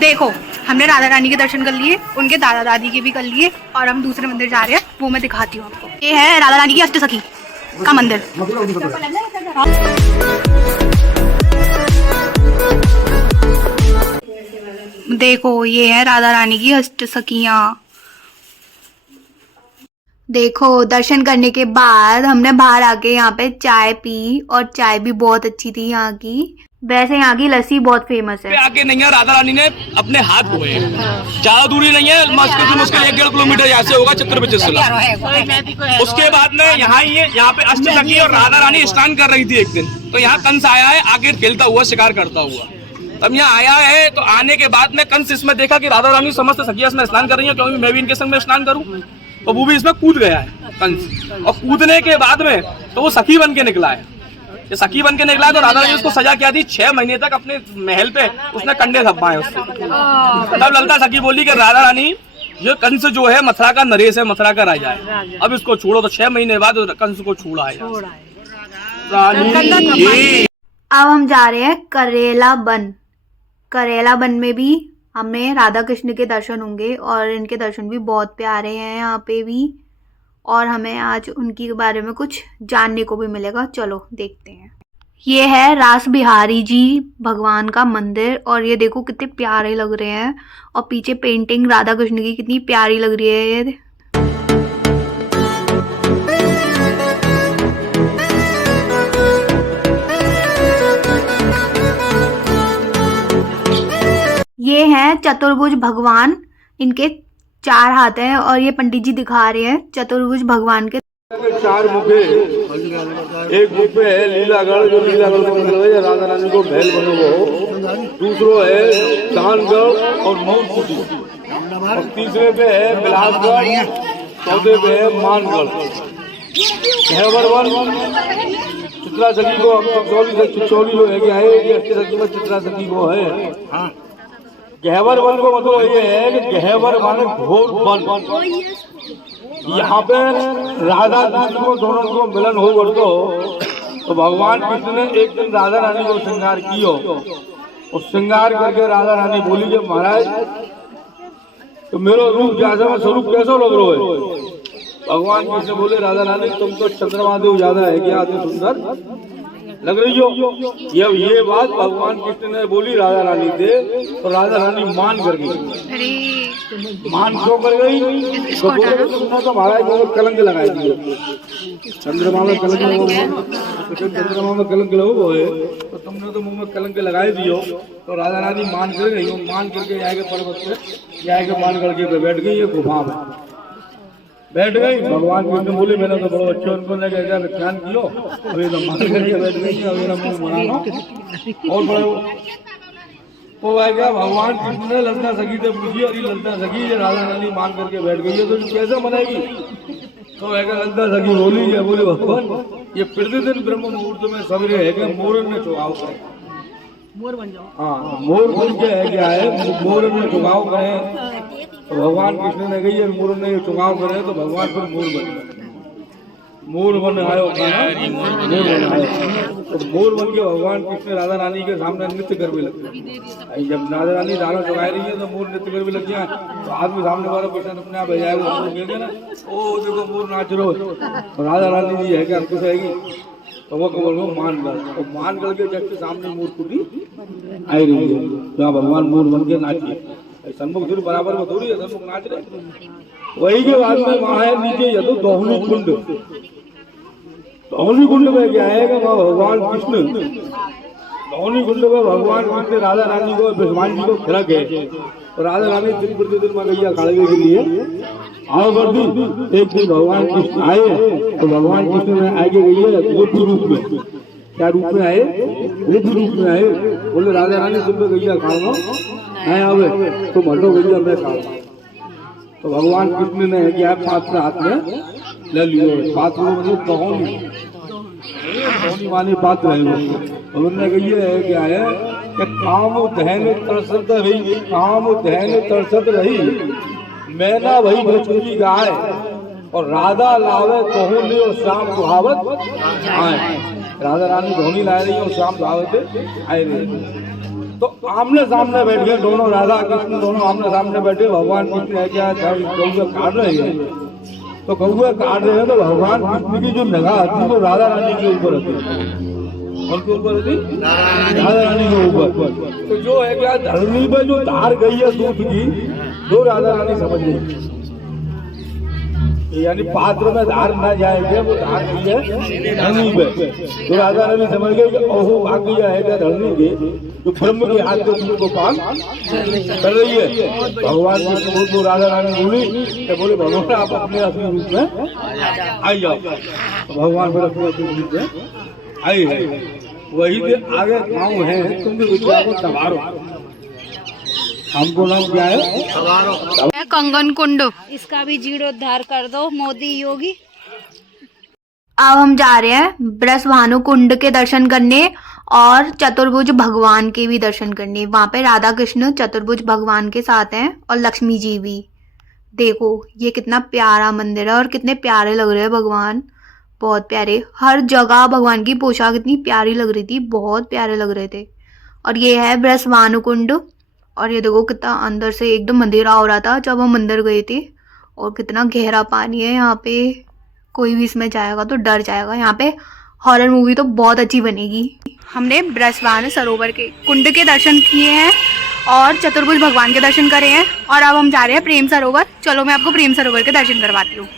देखो, हमने राधा रानी के दर्शन कर लिए, उनके दादा दादी के भी कर लिए, और हम दूसरे मंदिर जा रहे हैं, वो मैं दिखाती हूँ आपको। ये है राधा रानी की अष्टसखी का मंदिर। देखो, ये है राधा रानी की अष्टसखियाँ। देखो, दर्शन करने के बाद हमने बाहर आके यहाँ पे चाय पी, और चाय भी बहुत अच्छी थी यहाँ की। वैसे यहाँ की लस्सी बहुत फेमस है। आके नहीं है, राधा रानी ने अपने हाथ धोए हैं। ज्यादा दूरी नहीं है, मुश्किल 1-1.5 किलोमीटर यहाँ से होगा चित्रबिचिसला। उसके बाद में यहाँ पे अष्टसखी और राधा रानी स्नान कर रही थी एक दिन, तो यहाँ कंस आया है आगे खेलता हुआ, शिकार करता हुआ। तब यहाँ आया है, तो आने के बाद में कंस इसमें देखा कि राधा रानी समस्त सखियां इसमें स्नान कर रही है, क्योंकि मैं भी इनके संग में स्नान करूँ, तो वो भी इसमें कूद गया है कंस। और कूदने के बाद में तो वो सखी बन के निकला है। ये सखी बन के निकला, तो राधा रानी उसको सजा क्या दी, 6 महीने तक अपने महल पे उसने कंडे थप्पाए उससे। तब ललिता सखी बोली कि राधा रानी, ये कंस जो है मथुरा का नरेश है, मथुरा का राजा है, अब इसको छोड़ो। तो 6 महीने बाद कंस को छोड़ा है। अब हम जा रहे हैं करेला वन। करेला वन में भी हमें राधा कृष्ण के दर्शन होंगे, और इनके दर्शन भी बहुत प्यारे हैं यहाँ पे भी, और हमें आज उनके बारे में कुछ जानने को भी मिलेगा। चलो देखते हैं। ये है रास बिहारी जी भगवान का मंदिर, और ये देखो कितने प्यारे लग रहे हैं, और पीछे पेंटिंग राधा कृष्ण की कितनी प्यारी लग रही है। ये हैं चतुर्भुज भगवान, इनके 4 हाथ हैं, और ये पंडित जी दिखा रहे हैं चतुर्भुज भगवान के 4 मुख है। एक मुख पे है लीलागढ़, जो लीलागढ़ का मतलब है राधा रानी को महल बनो वो। दूसरो है चांदगढ़ और मऊकुटी, और तीसरे पे है बिलासगढ़, चौथे पे है मानगढ़। चित्रा सखी को हम चौली जो है क्या है, ये अष्टसखी में चित्रा सखी को है। गहवर वन को मतलब ये है कि गहवर माने घोर वन। यहाँ पे राधा कृष्ण को दोनों को मिलन हो तो भगवान कृष्ण ने एक दिन राधा रानी को श्रृंगार कियो, और श्रृंगार करके राधा रानी बोली कि महाराज तो मेरा रूप ज्यादा स्वरूप कैसा लग रहा है। भगवान कृष्ण बोले राधा रानी तुम तो चंद्रमा देव ज्यादा है क्या, अति सुंदर लग रही हो। ये बात भगवान कृष्ण ने बोली राधा रानी से, तो राधा रानी मान कर गई। मान क्यों कर गई, तो बोले तुमने तो महाराज को कलंक लगाई दिए। चंद्रमा में कलंक चंद्रमा में कलंक लगो है, तो तुमने तो मुंह में कलंक लगाई दियो। तो राधा रानी मान कर गई, मान करके जाएगा पर्वत पे, जाएगा मान करके बैठ गई है गुफा में बैठ गई। भगवान कृष्ण बोले मैंने तो बड़ा अच्छा उनको ध्यान किया, अभी तो मान करके बैठ गई, अभी मुंह बना लो और बड़े वो है क्या। भगवान कृष्ण ने ललिता सखी से पूछी, और ये ललिता सखी राधा रानी मान करके बैठ गई है, तो कैसे मनाएगी। तो है ललिता सखी बोली है, बोले भगवान ये प्रतिदिन ब्रह्म मुहूर्त में सवेरे है क्या मोरन में चुगाव करें, मोर बन जाओ। हाँ, मोर बन के है क्या है, मोर में चुगाव करें। तो भगवान कृष्ण ने कही मोर ने चुगाव करे, तो भगवान फिर मोर बन मोर बन आयो, तो मोर बन के भगवान कृष्ण राधा रानी के सामने नृत्य करने लगते। जब राधा रानी दाना चुगाई रही है तो मोर नृत्य करने लग जाए, तो आदमी सामने वाला कृष्ण अपने आप जाएगा ना, ओ देखो मोर नाच रो, राधा रानी जी है क्या खुश रहेगी। तो वो बोल मान गढ़, तो मान गढ़ के जब सामने मोर कुटी आई रही है, जहाँ भगवान मोर बन के नाचिए। सन्मुख सिर बराबर में थोड़ी है, सन्मुख नाच रहे। वही के बाद में वहां है नीचे यदु दोहनी कुंड। दोहनी कुंड में क्या है कि भगवान कृष्ण, दोहनी कुंड में भगवान कृष्ण राधा रानी को भगवान जी को खिलक है, तो राधा रानी दिन प्रतिदिन में गैया खाने के लिए आओ करती। एक दिन भगवान कृष्ण आए तो भगवान कृष्ण ने आगे गई गोपी रूप में, क्या रूप में आए? गोपी रूप में आए। बोले राधा रानी तुम गैया खाओ नहीं आवे तो हटो गैया मैं खाऊं। तो भगवान कृष्ण ने क्या पात्र हाथ में ले लियो। पात्र मतलब कहोनी वाले पात्र है वो। उन्होंने कही है क्या है कि काम धैन तरसत रही, काम धैन तरसत रही, मैना वही बचुरी गाय और राधा लावे कहोनी और शाम दुहावत आए। राधा रानी धोनी ला रही और शाम दुहावत आए रही। तो आमने सामने बैठ गए दोनों, राधा कृष्ण दोनों आमने सामने बैठे। भगवान कृष्ण है क्या गौए काट रहे हैं, तो गौए काट रहे हैं तो भगवान कृष्ण की जो निगाह थी वो राधा रानी के ऊपर होती। और के ऊपर थी राधा रानी के ऊपर। तो जो है क्या धरनी पे जो धार गई है दूध की, जो राधा रानी समझ गई, यानी पात्र में धार ना जाएगा, वो धार गई है धरनी पे। तो राधा रानी समझ गई कि ओहो भाग गया है क्या धरनी के, जो ब्रह्म के हाथ के दूध को पान कर रही है। भगवान कृष्ण को राधा रानी बोली तो बोले भगवान आप अपने असली रूप में आई जाओ। तो भगवान फिर अपने असली रूप में आई है। वही के आगे गाँव है, तुम भी विद्या को संभारो। हमको नाम क्या है? कंगन कुंड। इसका भी जीर्णोद्धार कर दो मोदी योगी। अब हम जा रहे हैं ब्रजभानु कुंड के दर्शन करने और चतुर्भुज भगवान के भी दर्शन करने। वहां पे राधा कृष्ण चतुर्भुज भगवान के साथ हैं और लक्ष्मी जी भी। देखो ये कितना प्यारा मंदिर है और कितने प्यारे लग रहे हैं भगवान, बहुत प्यारे। हर जगह भगवान की पोशाक इतनी प्यारी लग रही थी, बहुत प्यारे लग रहे थे। और ये है ब्रजभानु कुंड। और ये देखो कितना अंदर से एकदम अंधेरा हो रहा था जब हम अंदर गए थे, और कितना गहरा पानी है यहाँ पे। कोई भी इसमें जाएगा तो डर जाएगा। यहाँ पे हॉरर मूवी तो बहुत अच्छी बनेगी। हमने ब्रजभानु सरोवर के कुंड के दर्शन किए हैं और चतुर्भुज भगवान के दर्शन करे हैं, और अब हम जा रहे हैं प्रेम सरोवर। चलो मैं आपको प्रेम सरोवर के दर्शन करवाती हूँ।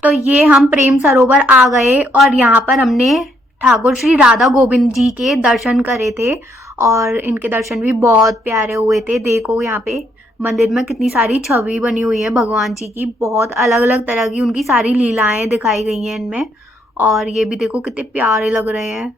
तो ये हम प्रेम सरोवर आ गए और यहाँ पर हमने ठाकुर श्री राधा गोविंद जी के दर्शन करे थे और इनके दर्शन भी बहुत प्यारे हुए थे। देखो यहाँ पे मंदिर में कितनी सारी छवि बनी हुई है भगवान जी की, बहुत अलग अलग तरह की उनकी सारी लीलाएं दिखाई गई हैं इनमें। और ये भी देखो कितने प्यारे लग रहे हैं।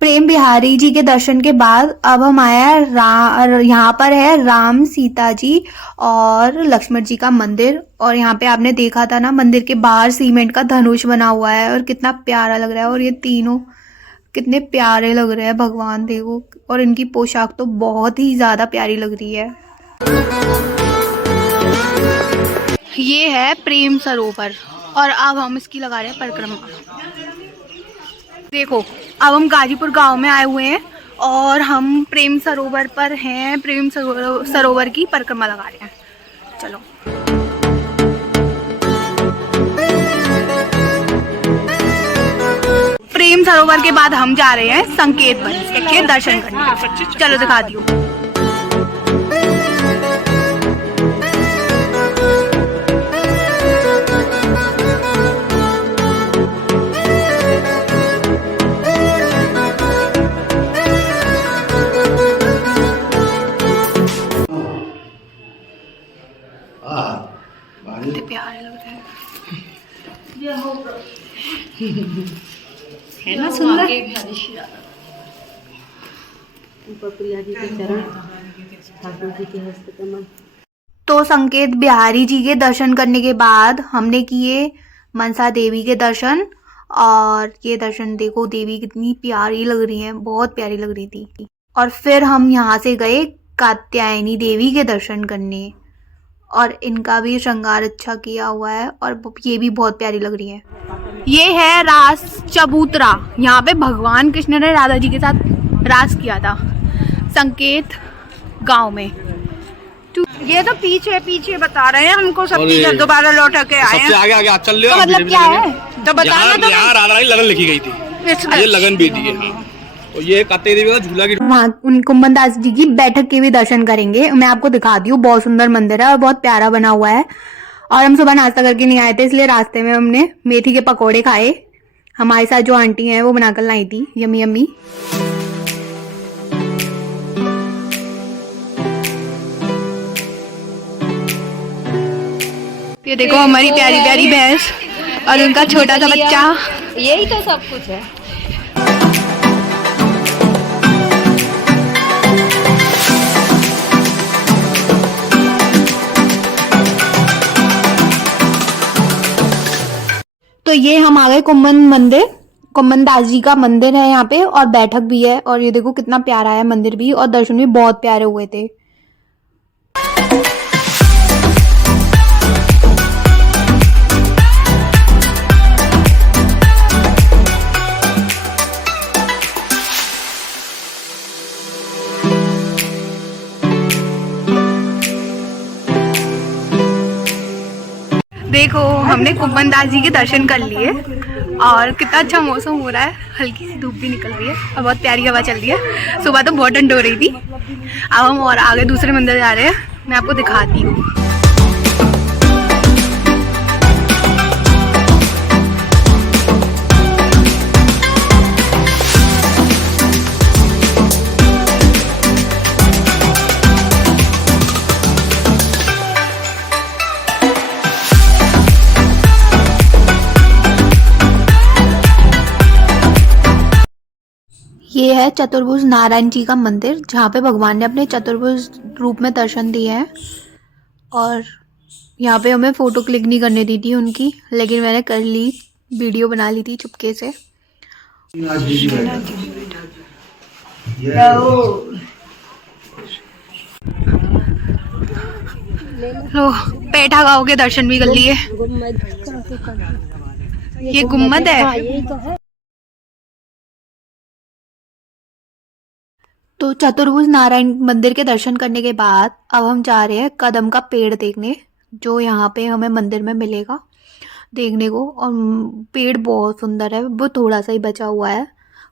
प्रेम बिहारी जी के दर्शन के बाद अब हम आए हैं यहाँ पर है राम सीता जी और लक्ष्मण जी का मंदिर। और यहाँ पे आपने देखा था ना, मंदिर के बाहर सीमेंट का धनुष बना हुआ है और कितना प्यारा लग रहा है। और ये तीनों कितने प्यारे लग रहे हैं भगवान, देखो। और इनकी पोशाक तो बहुत ही ज्यादा प्यारी लग रही है। ये है प्रेम सरोवर और अब हम इसकी लगा रहे हैं परिक्रमा। देखो अब हम गाजीपुर गांव में आए हुए हैं और हम प्रेम सरोवर पर हैं। प्रेम सरोवर की परिक्रमा लगा रहे हैं। चलो प्रेम सरोवर के बाद हम जा रहे हैं संकेत वन के दर्शन करने। चलो दिखा दियो। कितने प्यारे लग रहे हैं, है ना सुंदर। तो संकेत बिहारी जी के दर्शन करने के बाद हमने किए मनसा देवी के दर्शन। और ये दर्शन देखो, देवी कितनी प्यारी लग रही है, बहुत प्यारी लग रही थी। और फिर हम यहाँ से गए कात्यायनी देवी के दर्शन करने। और इनका भी श्रृंगार अच्छा किया हुआ है और ये भी बहुत प्यारी लग रही है। ये है रास चबूतरा। यहाँ पे भगवान कृष्ण ने राधा जी के साथ रास किया था, संकेत गांव में। ये तो पीछे पीछे बता रहे हैं हमको, सब चीजें दोबारा लौट के आए हैं। सबसे आगे आगे आप चल रहे हो। तो मतलब क्या है तो बताना। तो यहाँ राधा रानी लगन लिखी गई थी, ये लगन भी थी। हाँ, तो ये कत्ते देवी का झूला की वहाँ उन कुम्भन दास जी की बैठक के भी दर्शन करेंगे। मैं आपको दिखाती हूँ, बहुत सुंदर मंदिर है और बहुत प्यारा बना हुआ है। और हम सुबह नाश्ता करके नहीं आए थे, इसलिए रास्ते में हमने मेथी के पकौड़े खाए। हमारे साथ जो आंटी हैं वो बनाकर लाई थी, यम्मी यम्मी। ये देखो हमारी प्यारी प्यारी भैंस और उनका छोटा सा बच्चा। यही तो सब कुछ है। तो ये हम आ गए कुम्भन मंदिर। कुम्भन दास जी का मंदिर है यहाँ पे और बैठक भी है। और ये देखो कितना प्यारा है मंदिर भी, और दर्शन भी बहुत प्यारे हुए थे। देखो हमने कुम्भन दास जी के दर्शन कर लिए और कितना अच्छा मौसम हो रहा है, हल्की सी धूप भी निकल रही है और बहुत प्यारी हवा चल रही है। सुबह तो बहुत ठंड हो रही थी। अब हम और आगे दूसरे मंदिर जा रहे हैं, मैं आपको दिखाती हूँ। ये है चतुर्भुज नारायण जी का मंदिर, जहाँ पे भगवान ने अपने चतुर्भुज रूप में दर्शन दिए हैं। और यहाँ पे हमें फ़ोटो क्लिक नहीं करने दी थी उनकी, लेकिन मैंने कर ली, वीडियो बना ली थी चुपके से। लो पेठा गांव के दर्शन भी कर लिए। ये गुम्मद है। तो चतुर्भुज नारायण मंदिर के दर्शन करने के बाद अब हम जा रहे हैं कदम का पेड़ देखने, जो यहाँ पे हमें मंदिर में मिलेगा देखने को। और पेड़ बहुत सुंदर है, वो थोड़ा सा ही बचा हुआ है।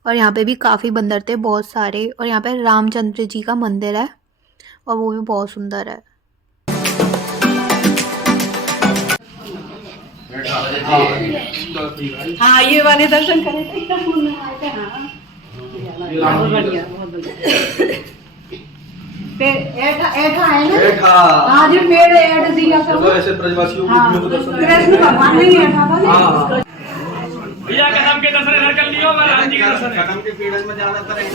और यहाँ पे भी काफ़ी बंदर थे, बहुत सारे। और यहाँ पे रामचंद्र जी का मंदिर है और वो भी बहुत सुंदर है। हाँ ये वाले दर्शन करे थे। हाँ जो पेड़ ऐड दिया था ऐसे ब्रजवासियों को दर्शन कृष्ण भगवान नहीं ऐठा था ना। भैया कदम के दर्शन इधर कर लियो, राम जी के दर्शन कदम के पेड़ में ज्यादातर है।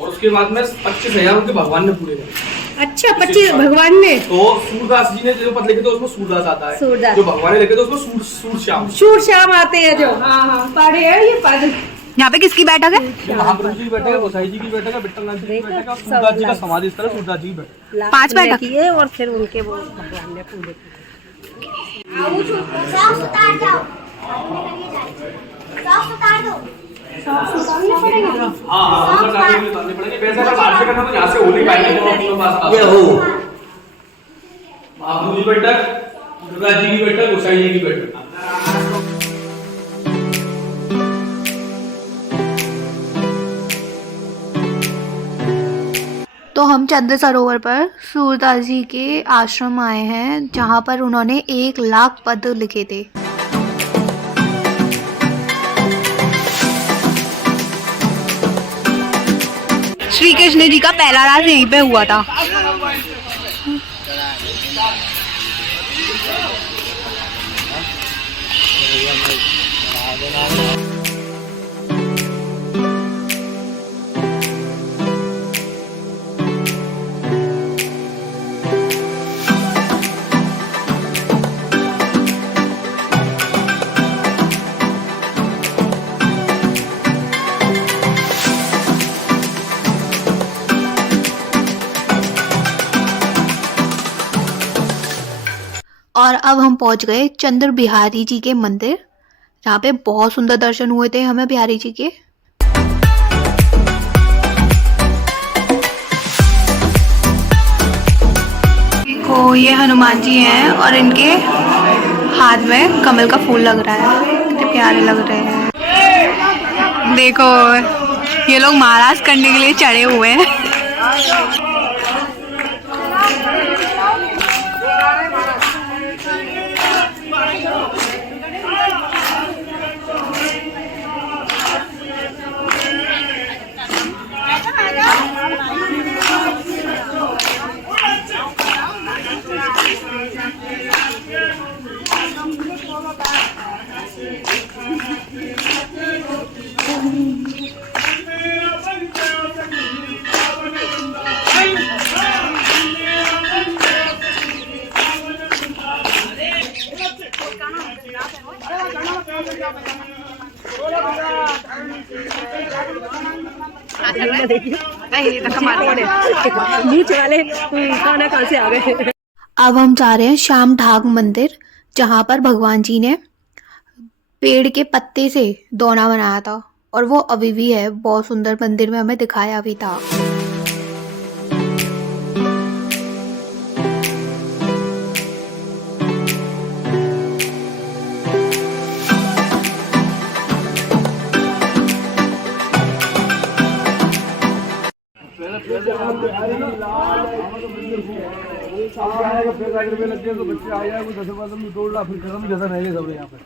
उसके बाद में 25,000 उनके भगवान ने पूरे करे। अच्छा 25 भगवान ने। तो सूरदास जी ने जो पद लिखे थे उसमें सूरदास आता है, सूरदास। जो भगवान ने लिखे थे उसमें सूरश्याम। सूर श्याम आते हैं जो। हाँ हाँ पढ़े है ये पद। यहाँ पे किसकी बैठक है? महाप्रभु जी की बैठक है, गोसाई जी की बैठक है, विठ्ठलनाथ जी की बैठक है, सूरदास जी का समाधि स्थल है, सूरदास जी की बैठक। 5 बैठक किए और फिर उनके वो भगवान ने पूरे महाप्रभु जी की बैठक, सूरदास जी की बैठक, गोसाई जी की बैठक। तो हम चंद्र सरोवर पर सूरदास जी के आश्रम आए हैं, जहाँ पर उन्होंने 1 लाख पद लिखे थे। श्री कृष्ण जी का पहला राज यहीं पे हुआ था। और अब हम पहुंच गए चंद्र बिहारी जी के मंदिर, जहाँ पे बहुत सुंदर दर्शन हुए थे हमें बिहारी जी के। देखो ये हनुमान जी हैं और इनके हाथ में कमल का फूल लग रहा है, कितने प्यारे लग रहे हैं। देखो ये लोग महाराज करने के लिए चढ़े हुए हैं। अब हम जा रहे हैं श्याम ढाक मंदिर, जहाँ पर भगवान जी ने पेड़ के पत्ते से दोना बनाया था और वो अभी भी है। बहुत सुंदर मंदिर में हमें दिखाया भी था।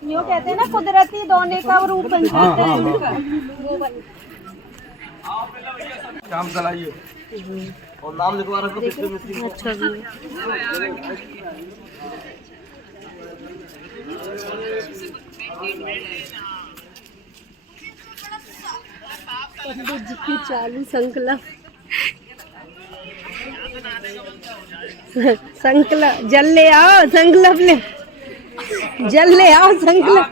यो कहते हैं ना कुदरती दोने का रूप बन जाता है उनका। काम चलाइए और नाम लिखवा रखो। अच्छा जी। पंडित जी की चालू संकल्प संकल्प जल ले आओ, संकल्प ले जल ले आओ, संकल्प।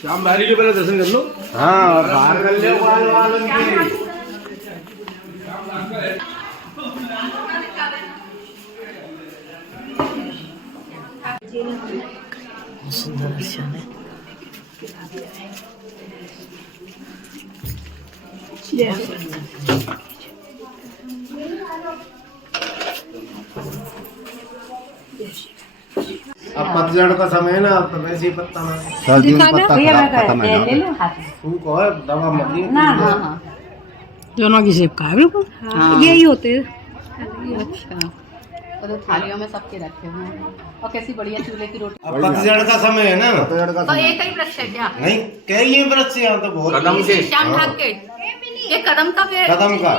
श्याम बिहारी के पहले दर्शन कर लो। हाँ, और बाहर कर ले वालों के। सुंदर दर्शन है। अब पतझड़ का समय है ना, अब तो वैसे ही पत्ता सर्दियों में पत्ता खत्म है। तुमको है दवा मत दोनों की सेब का है बिल्कुल। यही होते हैं। अच्छा, तो थालियों में सबके रखे हुए हैं और कैसी बढ़िया चूल्हे की रोटी। अब पतझड़ का समय है ना, पतझड़ का तो समय। एक ही वृक्ष है क्या? नहीं, कई वृक्ष यहाँ तो बहुत कदम के श्याम ढाक के ये कदम का पेड़, कदम का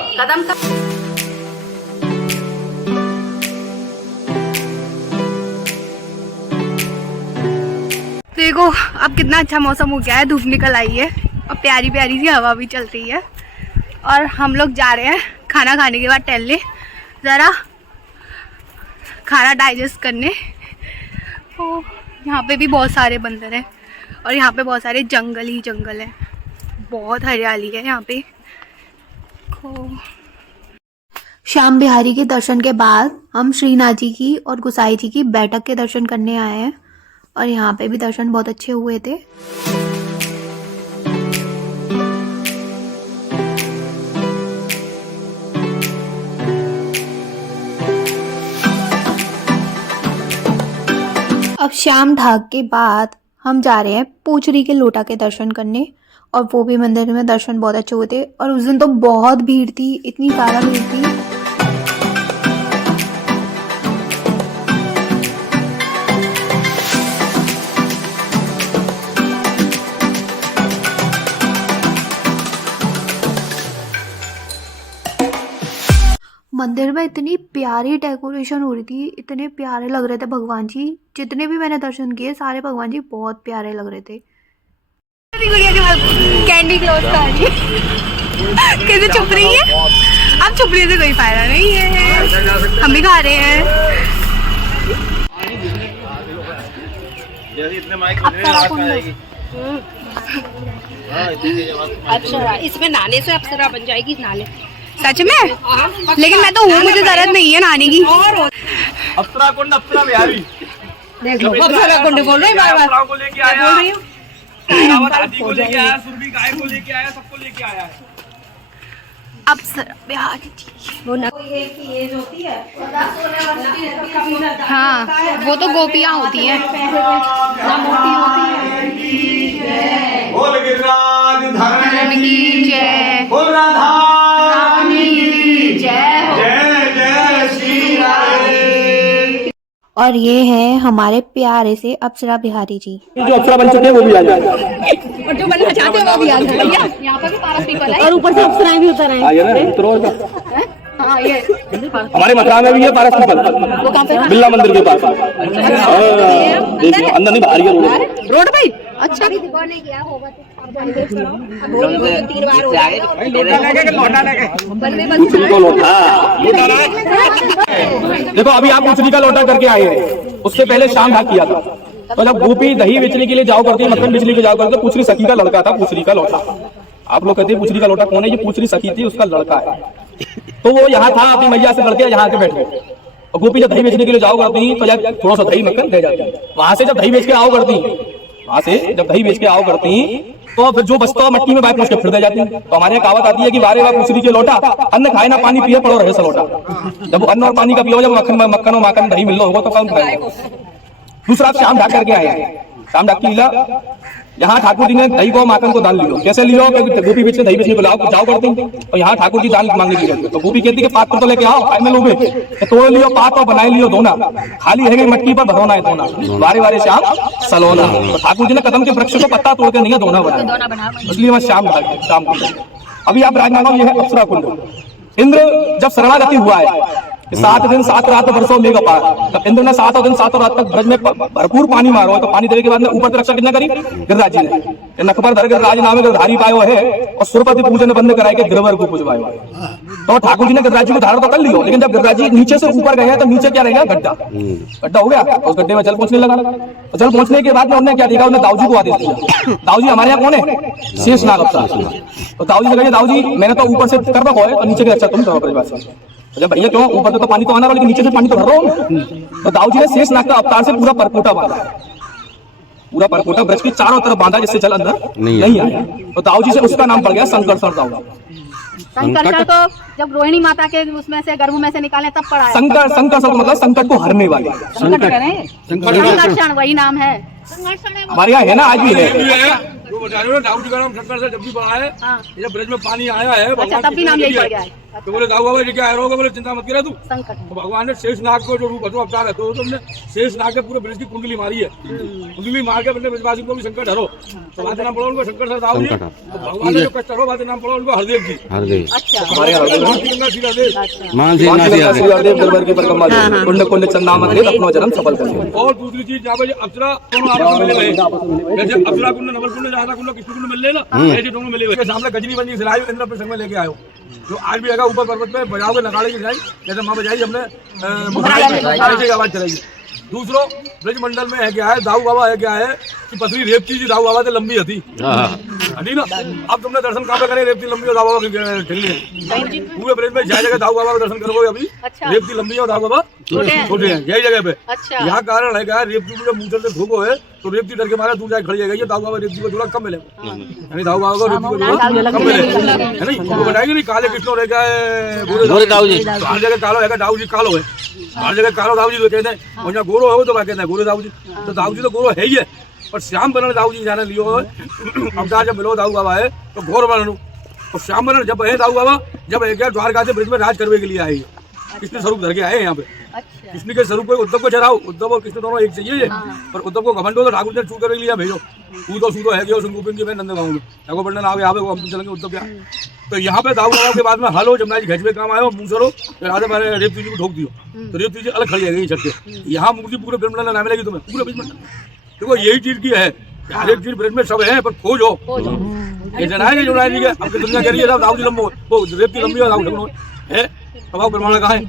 देखो अब कितना अच्छा मौसम हो गया है, धूप निकल आई है और प्यारी प्यारी सी हवा भी चल रही है। और हम लोग जा रहे हैं खाना खाने के बाद टहलने, ज़रा खाना डाइजेस्ट करने। तो यहाँ पे भी बहुत सारे बंदर हैं और यहाँ पे बहुत सारे जंगल ही जंगल है, बहुत हरियाली है यहाँ पे। श्याम बिहारी के दर्शन के बाद हम श्रीनाथ जी की और गुसाई जी की बैठक के दर्शन करने आए हैं और यहाँ पे भी दर्शन बहुत अच्छे हुए थे। अब श्याम ढाक के बाद हम जा रहे हैं पोचरी के लोटा के दर्शन करने और वो भी मंदिर में दर्शन बहुत अच्छे हुए थे। और उस दिन तो बहुत भीड़ थी, इतनी ज़्यादा भीड़ थी। मंदिर में इतनी प्यारी डेकोरेशन हो रही थी, इतने प्यारे लग रहे थे भगवान जी। जितने भी मैंने दर्शन किए सारे भगवान जी बहुत प्यारे लग रहे थे। कैंडी क्लोज का कैसे चुप रही है? अब चुप रही से कोई फायदा नहीं है, हम भी खा रहे हैं। अच्छा, इसमें नहाने से अप्सरा बन जाएगी, नाले सच में? लेकिन मैं तो हूँ, मुझे जरूरत नहीं है नहाने की। अप्सरा कुंड, अप्सरा बिहारी। देखो अप्सरा कुंड बोल रही बार बार को लेके आया, हाथी को लेके आया, सुरभि गाय को लेके आया, सबको लेके आया है। अप्सरा बिहारी जी। वो एज होती है, हाँ, वो तो गोपियाँ होती हैं। बोल गिरिराज धरण की जय, बोल राधा की जय हो। जय जय श्री राधे। और ये है हमारे प्यारे से अप्सरा बिहारी जी। जो अप्सरा बन चुके हैं वो भी आ जाए, और जो बनना चाहते हैं वो भी आ जाए भैया। यहाँ पर भी पारस पीपल है और ऊपर से अप्सराएं भी उतर आए। आइए ना उतरो। हाँ, ये हमारे मथुरा में भी है पारस पीपल, बिरला मंदिर के पास। देखिए अंदर नहीं, बाहर ही रोड पे। अच्छा, उचली को लौटा। देखो अभी आप उचली का लौटा करके आए हैं, उससे पहले शाम ढाक किया था। तो जब गोपी दही बेचने के लिए जाओ करती है, मक्खन बेचने के लिए जाओ करते, पूछरी सखी का लड़का था पूछरी का लौटा। आप लोग कहते हैं पूछरी का लौटा कौन है? ये पूछरी सखी थी, उसका लड़का है। तो वो यहाँ था, अपनी मैया से लड़के यहाँ आके बैठ गए। और गोपी जब दही बेचने के लिए जाओ करती तो जब थोड़ा सा दही मक्खन दे जाती, वहां से जब दही बेच के आओ करती, वहां से जब दही बेच के आओ करती तो फिर जो बचता मट्टी में बाय पूछ के फिर दे जाती। तो हमारे यहाँ कहावत आती है कि बारे बार पूछरी के लौटा, अन्न खाए ना पानी पिए पड़ो रहे सलोटा। जब अन्न और पानी का पियो, जब मक्खन और माखन दही मिल लो होगा तो कौन खाएगा। दूसरा शाम ढाक करके आए, शाम ढाक की लीला। यहाँ ठाकुर जी ने दही को माखन को दान लियो। कैसे लियो? गोपी बेच के दही बेचने को जाओ करती, तो यहाँ ठाकुर जी दान मांगने की जाती। तो गोपी कहती है पात्र तो लेके आओ, खाए में लोगे तो तोड़ लियो पात और बनाए लियो दोना, खाली है मटकी पर भरौना है दोना, बारे बारे श्याम सलोना। तो ठाकुर जी ने कदम के वृक्ष को पत्ता तोड़ के नहीं है दोना बनाया, इसलिए मैं शाम कुंड। अभी आप राजनागांव, ये है अप्सरा कुंड। इंद्र जब शरणागति हुआ है, 7 दिन 7 रात बरसों मेघ अपार, तब इंद्र ने 7 दिन 7 रात तक ब्रज में भरपूर पानी मारो। तो पानी देने के बाद में ऊपर की रक्षा कितना करी? गिरिराज जी ने। नख पर धर गिरिराज नाम गिरधारी पायो है, और सुरपति पूजन बंद कराए के गिरवर को पूजवायो है। तो ठाकुर जी ने गिरिराज जी को धारण तो कर लियो, लेकिन जब गिरिराज जी नीचे से ऊपर गए तो नीचे क्या रहेगा? गड्ढा। गड्ढा हो गया, उस गड्ढे में जल पहुंचने लगा। तो जल पहुंचने के बाद में उन्होंने क्या देखा? उन्होंने दाऊ जी को आदेश दिया। दाऊ जी हमारे यहाँ कौन है? शेषनाग अप्सरा। तो दाऊ जी लगे, दाऊ जी मैंने तो ऊपर से कर रखा है, तो नीचे की रक्षा तुम करो ब्रजवासी। जब भैया क्यों? ऊपर तो पानी तो आना, लेकिन नीचे से पानी तो भर रहा हूँ। तो दाऊ जी ने शेषनाग का अवतार से पूरा परकोटा बांधा, पूरा परकोटा ब्रज के चारों तरफ बांधा, जिससे जल अंदर नहीं आया। तो दाऊ जी से उसका नाम पड़ गया संकर्षण दाऊ। संकर्षण तो जब रोहिणी माता के उसमें से गर्भ में से निकाले तब पड़ा है। संकर्षण मतलब संकट को हरने वाले। संकर्षण वही नाम है। हमारे यहाँ है ना, आज भी है। जो बता रहे हो दाऊ जी का नाम शंकर से जब भी पड़ा है, जब ब्रज में पानी आया है, अच्छा तब भी नाम यही पड़ गया है। तो बोले दाऊ बाबा क्या है? बोले चिंता मत करे तू। संकट तो भगवान ने शेषनाग को जो रूप अवतार है, तो तुमने शेषनाग के पूरे ब्रज की कुंडली मारी है। कुंडली मार के अपने ब्रजवासी को भी संकट हरो। तो बात नाम पड़ा उनको शंकर सर दाऊ जी। तो भगवान ने जो कष्ट हरो, बात नाम पड़ा उनको हरदेव जी। अच्छा हमारे यहाँ कुंड कुंड चंदा मंदिर अपना जन्म सफल कर। और दूसरी चीज जहाँ पे अप्सरा दोनों आपस में मिले हुए, जैसे अप्सरा कुंड, नवल कुंड, राधा कुंड, कृष्ण कुंड मिल ना, ऐसे दोनों मिले हुए। सामने गजनी बनी सिलाई इंद्र पे संग में लेके आयो, जो आज भी आएगा ऊपर पर्वत में बजाओगे नगाड़े की जाएगी, जैसे माँ बजाई हमने ऐसे आवाज चलेगी। दूसरो ब्रज मंडल में है क्या है? दाऊ बाबा है क्या है कि पथरी रेवती जी दाऊ बाबा से लंबी थी ना। अब तुमने दर्शन कहाँ पे करे? रेवती लंबी और दाऊ बाबा की पूरे ब्रज में जय जगह दाऊ बाबा का दर्शन करोगे अभी। रेवती लंबी और दाऊ बाबा छोटे हैं, यही जगह पे। यहाँ कारण है क्या? रेवती को जब मूसल से धोखो है तो रेवती डर के मारे दूर जाके खड़ी है। दाऊ बाबा रेवती को जोड़ा कम मिले, यानी दाऊ बाबा को रेवती को जोड़ा कम मिले, है नहीं? वो बताएगी नहीं काले कृष्ण रह गए दाऊ जी, हर जगह कालो है, दाऊ जी कालो है, हर जगह कालो दाऊ जी कहते हैं। और यहाँ गोरो हो तो क्या कहते हैं? गोरे दाऊ जी। तो दाऊ जी तो गोरो है ही है, पर श्याम बरण दाऊ जी जाने लियो अवतार जब मिलो दाऊ बाबा है तो घोर बरण। और श्याम बरण जब है दाऊ बाबा, जब है क्या द्वारका से ब्रज में राज करने के लिए आए, कृष्ण स्वरूप धर के आए यहाँ पे। कृष्ण के स्वरूप को उद्धव को चढ़ाओ, उद्धव और कृष्ण दोनों एक चाहिए, पर उद्धव को घमंड हो तो ठाकुर ने छू कर लिया भेजो। तू तो सूतो है कि सुनगोपिन की मैं नंद गाँव में ठाकुर पंडन आवे आवे हम तो चलेंगे उद्धव क्या। तो यहाँ पे दाऊ बाबा के बाद में हलो जमुना जी घच में काम आयो मूसरो, राधे मारे रेवती जी को ठोक दियो, तो रेवती जी अलग खड़ी है छत के। यहाँ मूर्ति पूरे ब्रज मंडल नाम मिलेगी तुम्हें, पूरे ब्रज मंडल। देखो यही चीज की है, हर एक चीज ब्रज में सब है, पर खोजो ये जनाएंगे जमुना जी के। अब दुनिया कह रही है दाऊ जी लंबो, वो रेवती लंबी और दाऊ है, प्रभाव प्रमाण कहाँ है?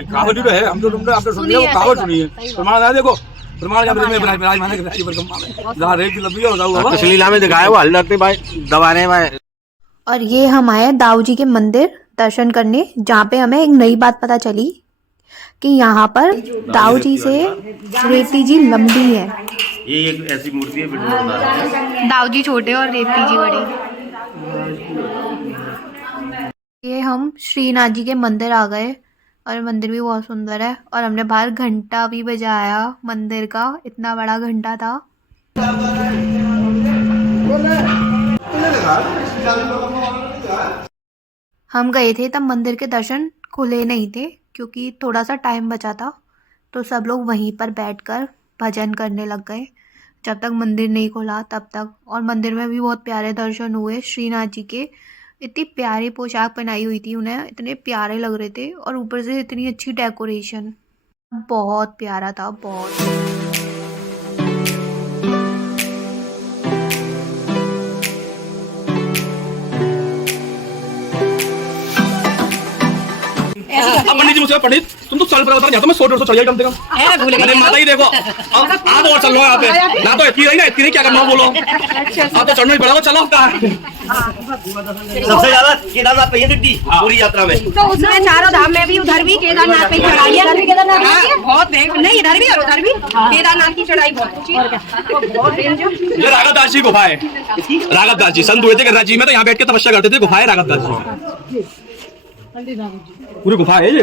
कहावत भी है, हम तो तुमने आपने सुनी है, वो कहावत सुनी है। प्रमाण है देखो प्रमाण का में विराजमान है कि जहाँ रेत की लंबी हो जाऊगा पिछली लीला में दिखाया वो हल्लत भाई दबाने में। और ये हम आए दाऊ जी के मंदिर दर्शन करने, जहाँ पे हमें एक नई बात पता चली कि यहाँ पर दाऊ जी से रेती जी लंबी है। ये एक ऐसी मूर्ति है दाऊ जी छोटे और रेती जी बड़ी। ये हम श्रीनाथ जी के मंदिर आ गए और मंदिर भी बहुत सुंदर है। और हमने बाहर घंटा भी बजाया मंदिर का, इतना बड़ा घंटा था। हम गए थे तब मंदिर के दर्शन खुले नहीं थे, क्योंकि थोड़ा सा टाइम बचा था, तो सब लोग वहीं पर बैठकर भजन करने लग गए जब तक मंदिर नहीं खुला तब तक। और मंदिर में भी बहुत प्यारे दर्शन हुए श्रीनाथ जी के। इतनी प्यारी पोशाक पहनाई हुई थी उन्हें, इतने प्यारे लग रहे थे, और ऊपर से इतनी अच्छी डेकोरेशन, बहुत प्यारा था बहुत। अब पंडित जी मुझसे पंडित तुम तो चल पड़ा तो मैं 100-150 चल जाए कम से कम। अरे माता ही देखो अब आप और चल लो यहाँ पे ना, तो इतनी रही ना इतनी क्या करना बोलो, आप तो चढ़ना ही पड़ेगा। चलो सबसे ज्यादा केदारनाथ पे टिड्डी पूरी यात्रा में, तो उसमें चारों धाम में भी उधर भी केदारनाथ पे चढ़ाई है बहुत नहीं, इधर भी और उधर भी केदारनाथ की चढ़ाई बहुत ऊंची है। ये राघवदास जी गुफा है, राघवदास जी सन 2011 जी में तो यहाँ बैठ के तपस्या करते थे। गुफा है राघवदास जी, पूरी गुफा है ये।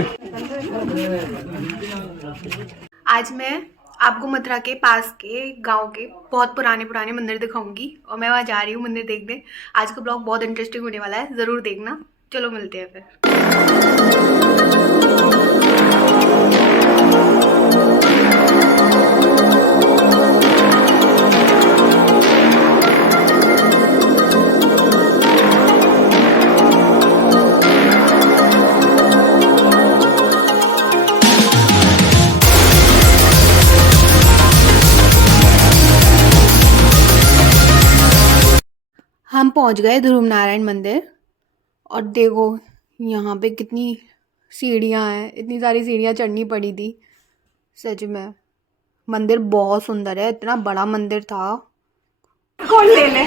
आज मैं आपको मथुरा के पास के गांव के बहुत पुराने मंदिर दिखाऊंगी, और मैं वहाँ जा रही हूँ मंदिर देखने। आज का ब्लॉग बहुत इंटरेस्टिंग होने वाला है, ज़रूर देखना। चलो मिलते हैं फिर। हम पहुंच गए ध्रुव नारायण मंदिर, और देखो यहाँ पे कितनी सीढ़ियाँ हैं, इतनी सारी सीढ़ियाँ चढ़नी पड़ी थी। सच में मंदिर बहुत सुंदर है, इतना बड़ा मंदिर था। कौन ले ले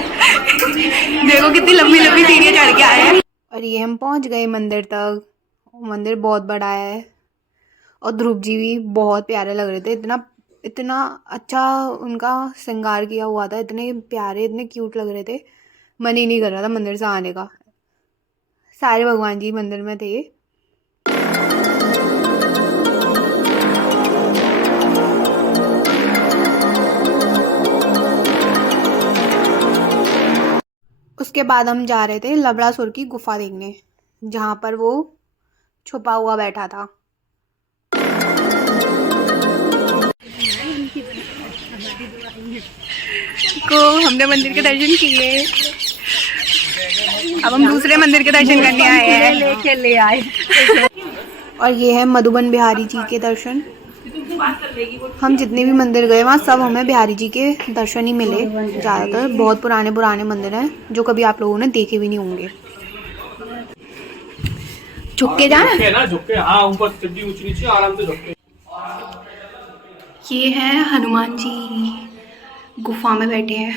देखो कितनी लंबी लंबी सीढ़ियाँ चढ़ के आए हैं। और ये हम पहुंच गए मंदिर तक। मंदिर बहुत बड़ा है, और ध्रुव जी भी बहुत प्यारे लग रहे थे। इतना अच्छा उनका श्रृंगार किया हुआ था, इतने प्यारे इतने क्यूट लग रहे थे, मन ही नहीं कर रहा था मंदिर से आने का। सारे भगवान जी मंदिर में थे। उसके बाद हम जा रहे थे लबड़ासुर की गुफा देखने, जहाँ पर वो छुपा हुआ बैठा था। को हमने मंदिर के दर्शन किए, अब हम दूसरे मंदिर के दर्शन करने आए हैं। लेके ले आए। और ये है मधुबन बिहारी जी के दर्शन। हम जितने भी मंदिर गए वहाँ सब हमें बिहारी जी के दर्शन ही मिले। ज़्यादातर बहुत पुराने मंदिर हैं जो कभी आप लोगों ने देखे भी नहीं होंगे। झुक के जाना, झुक के, हाँ ऊपर सीढ़ी ऊंची नीचे आराम से झुक के। ये है हनुमान जी गुफा में बैठे हैं।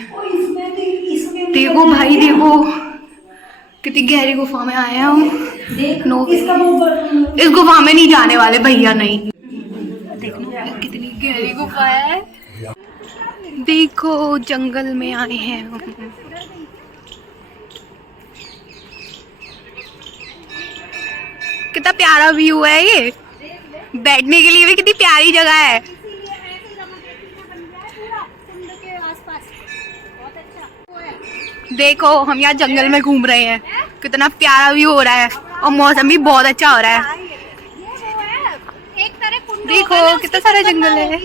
देखो भाई देखो कितनी गहरी गुफा में आए हैं हम। नो इस गुफा में नहीं जाने वाले भैया, नहीं। देखो कितनी गहरी गुफा है, देखो जंगल में आए हैं हम। कितना प्यारा व्यू है ये, बैठने के लिए भी कितनी प्यारी जगह है। देखो हम यहाँ जंगल में घूम रहे हैं, कितना प्यारा व्यू हो रहा है, और मौसम भी बहुत अच्छा हो रहा है। देखो कितना सारा जंगल है।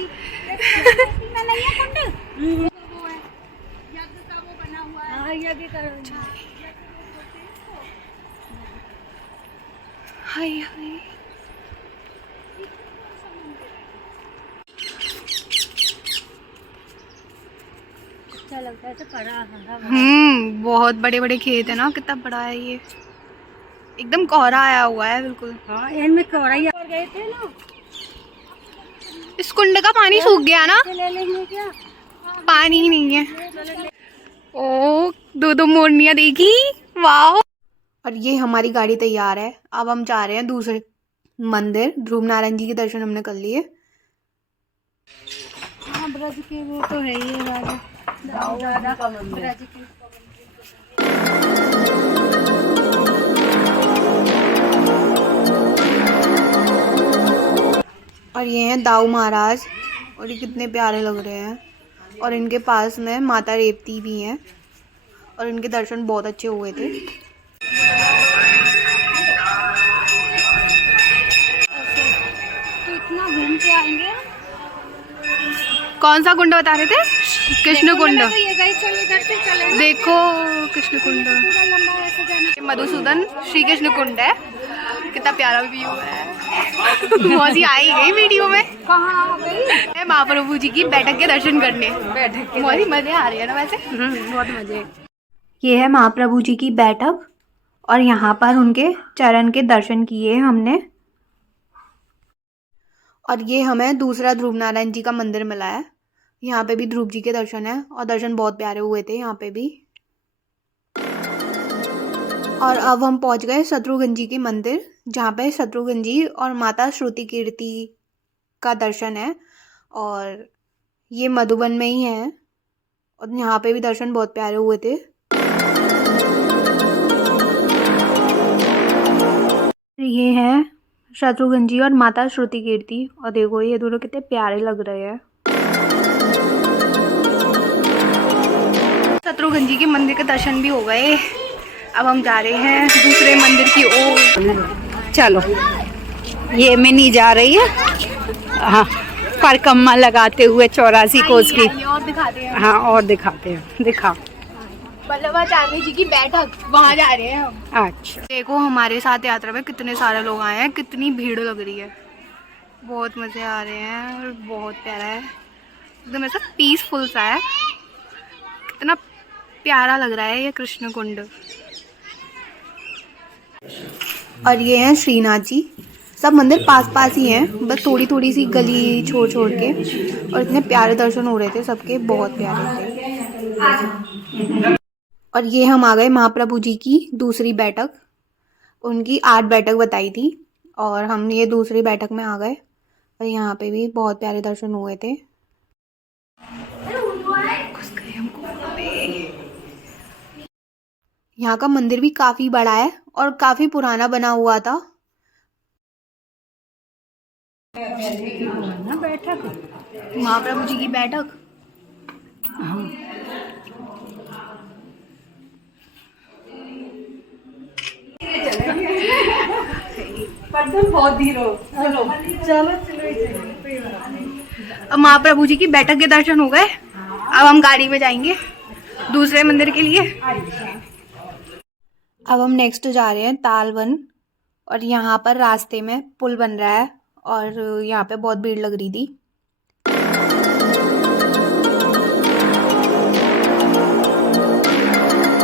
हाय हाय, अच्छा लगता है तो पड़ा। बहुत बड़े बड़े खेत है ना, कितना बड़ा है ये, एकदम कोहरा आया हुआ है बिल्कुल। हाँ इनमें कोहरा ही गए थे ना। इस कुंड का पानी सूख गया ना, पानी ही नहीं है। ओ दो दो मोरनियां देखी, वाह। और ये हमारी गाड़ी तैयार है, अब हम जा रहे हैं दूसरे मंदिर। ध्रुव नारायण जी के दर्शन हमने कर लिए। ब्रज के वो तो है ही राजा का मंदिर। और ये हैं दाऊ महाराज, और ये कितने प्यारे लग रहे हैं। और इनके पास में माता रेवती भी हैं, और इनके दर्शन बहुत अच्छे हुए थे। तो इतना घूम के आएंगे। कौन सा कुंड बता रहे थे? कृष्ण कुंड। तो ये गई, चल इधर से चले। देखो कृष्ण कुंड, पूरा लंबा ऐसे जाना। मधुसूदन श्री कृष्ण कुंड है। कितना प्यारा व्यू है। मौसी आई गई वीडियो में। कहाँ आ गई? महाप्रभु जी की बैठक के दर्शन करने। बैठक के मौसी मजे आ रही है ना वैसे। बहुत मजे। ये है महाप्रभु जी की बैठक, और यहाँ पर उनके चरण के दर्शन किए हमने। और ये हमें दूसरा ध्रुव नारायण जी का मंदिर मिला है। यहाँ पे भी ध्रुव जी के दर्शन है, और दर्शन बहुत प्यारे हुए थे यहाँ पे भी। और अब हम पहुँच गए शत्रुघ्न जी के मंदिर, जहाँ पे शत्रुघ्न जी और माता श्रुति कीर्ति का दर्शन है। और ये मधुबन में ही है, और यहाँ पे भी दर्शन बहुत प्यारे हुए थे। ये है शत्रुघ्न जी और माता श्रुति कीर्ति, और देखो ये दोनों कितने प्यारे लग रहे हैं। शत्रुघ्न जी के मंदिर के दर्शन भी हो गए। अब हम जा रहे हैं दूसरे मंदिर की ओर। चलो, ये मिनी जा रही है। हाँ, परिक्रमा लगाते हुए 84 कोस की। और दिखाते हैं। हाँ, और दिखाते हैं। दिखा वल्लभाचार्य जी की बैठक, वहाँ जा रहे हैं हम। अच्छा, देखो हमारे साथ यात्रा में कितने सारे लोग आए हैं, कितनी भीड़ लग रही है। बहुत मज़े आ रहे हैं, और बहुत प्यारा है, एकदम ऐसा पीसफुल सा है। कितना प्यारा लग रहा है ये कृष्ण कुंड। और ये हैं श्रीनाथ जी। सब मंदिर पास पास ही हैं, बस थोड़ी थोड़ी सी गली छोड़ छोड़ के। और इतने प्यारे दर्शन हो रहे थे सबके, बहुत प्यारे थे। और ये हम आ गए महाप्रभु जी की दूसरी बैठक। उनकी 8 बैठक बताई थी, और हम ये दूसरी बैठक में आ गए। और यहाँ पे भी बहुत प्यारे दर्शन हुए थे। यहाँ का मंदिर भी काफ़ी बड़ा है, और काफ़ी पुराना बना हुआ था। महाप्रभु जी की बैठक। बहुत धीरे। चलो चलो अब महाप्रभु जी की बैठक के दर्शन हो गए। अब हम गाड़ी में जाएंगे दूसरे मंदिर के लिए। अब हम नेक्स्ट जा रहे हैं तालवन, और यहाँ पर रास्ते में पुल बन रहा है, और यहाँ पे बहुत भीड़ लग रही थी।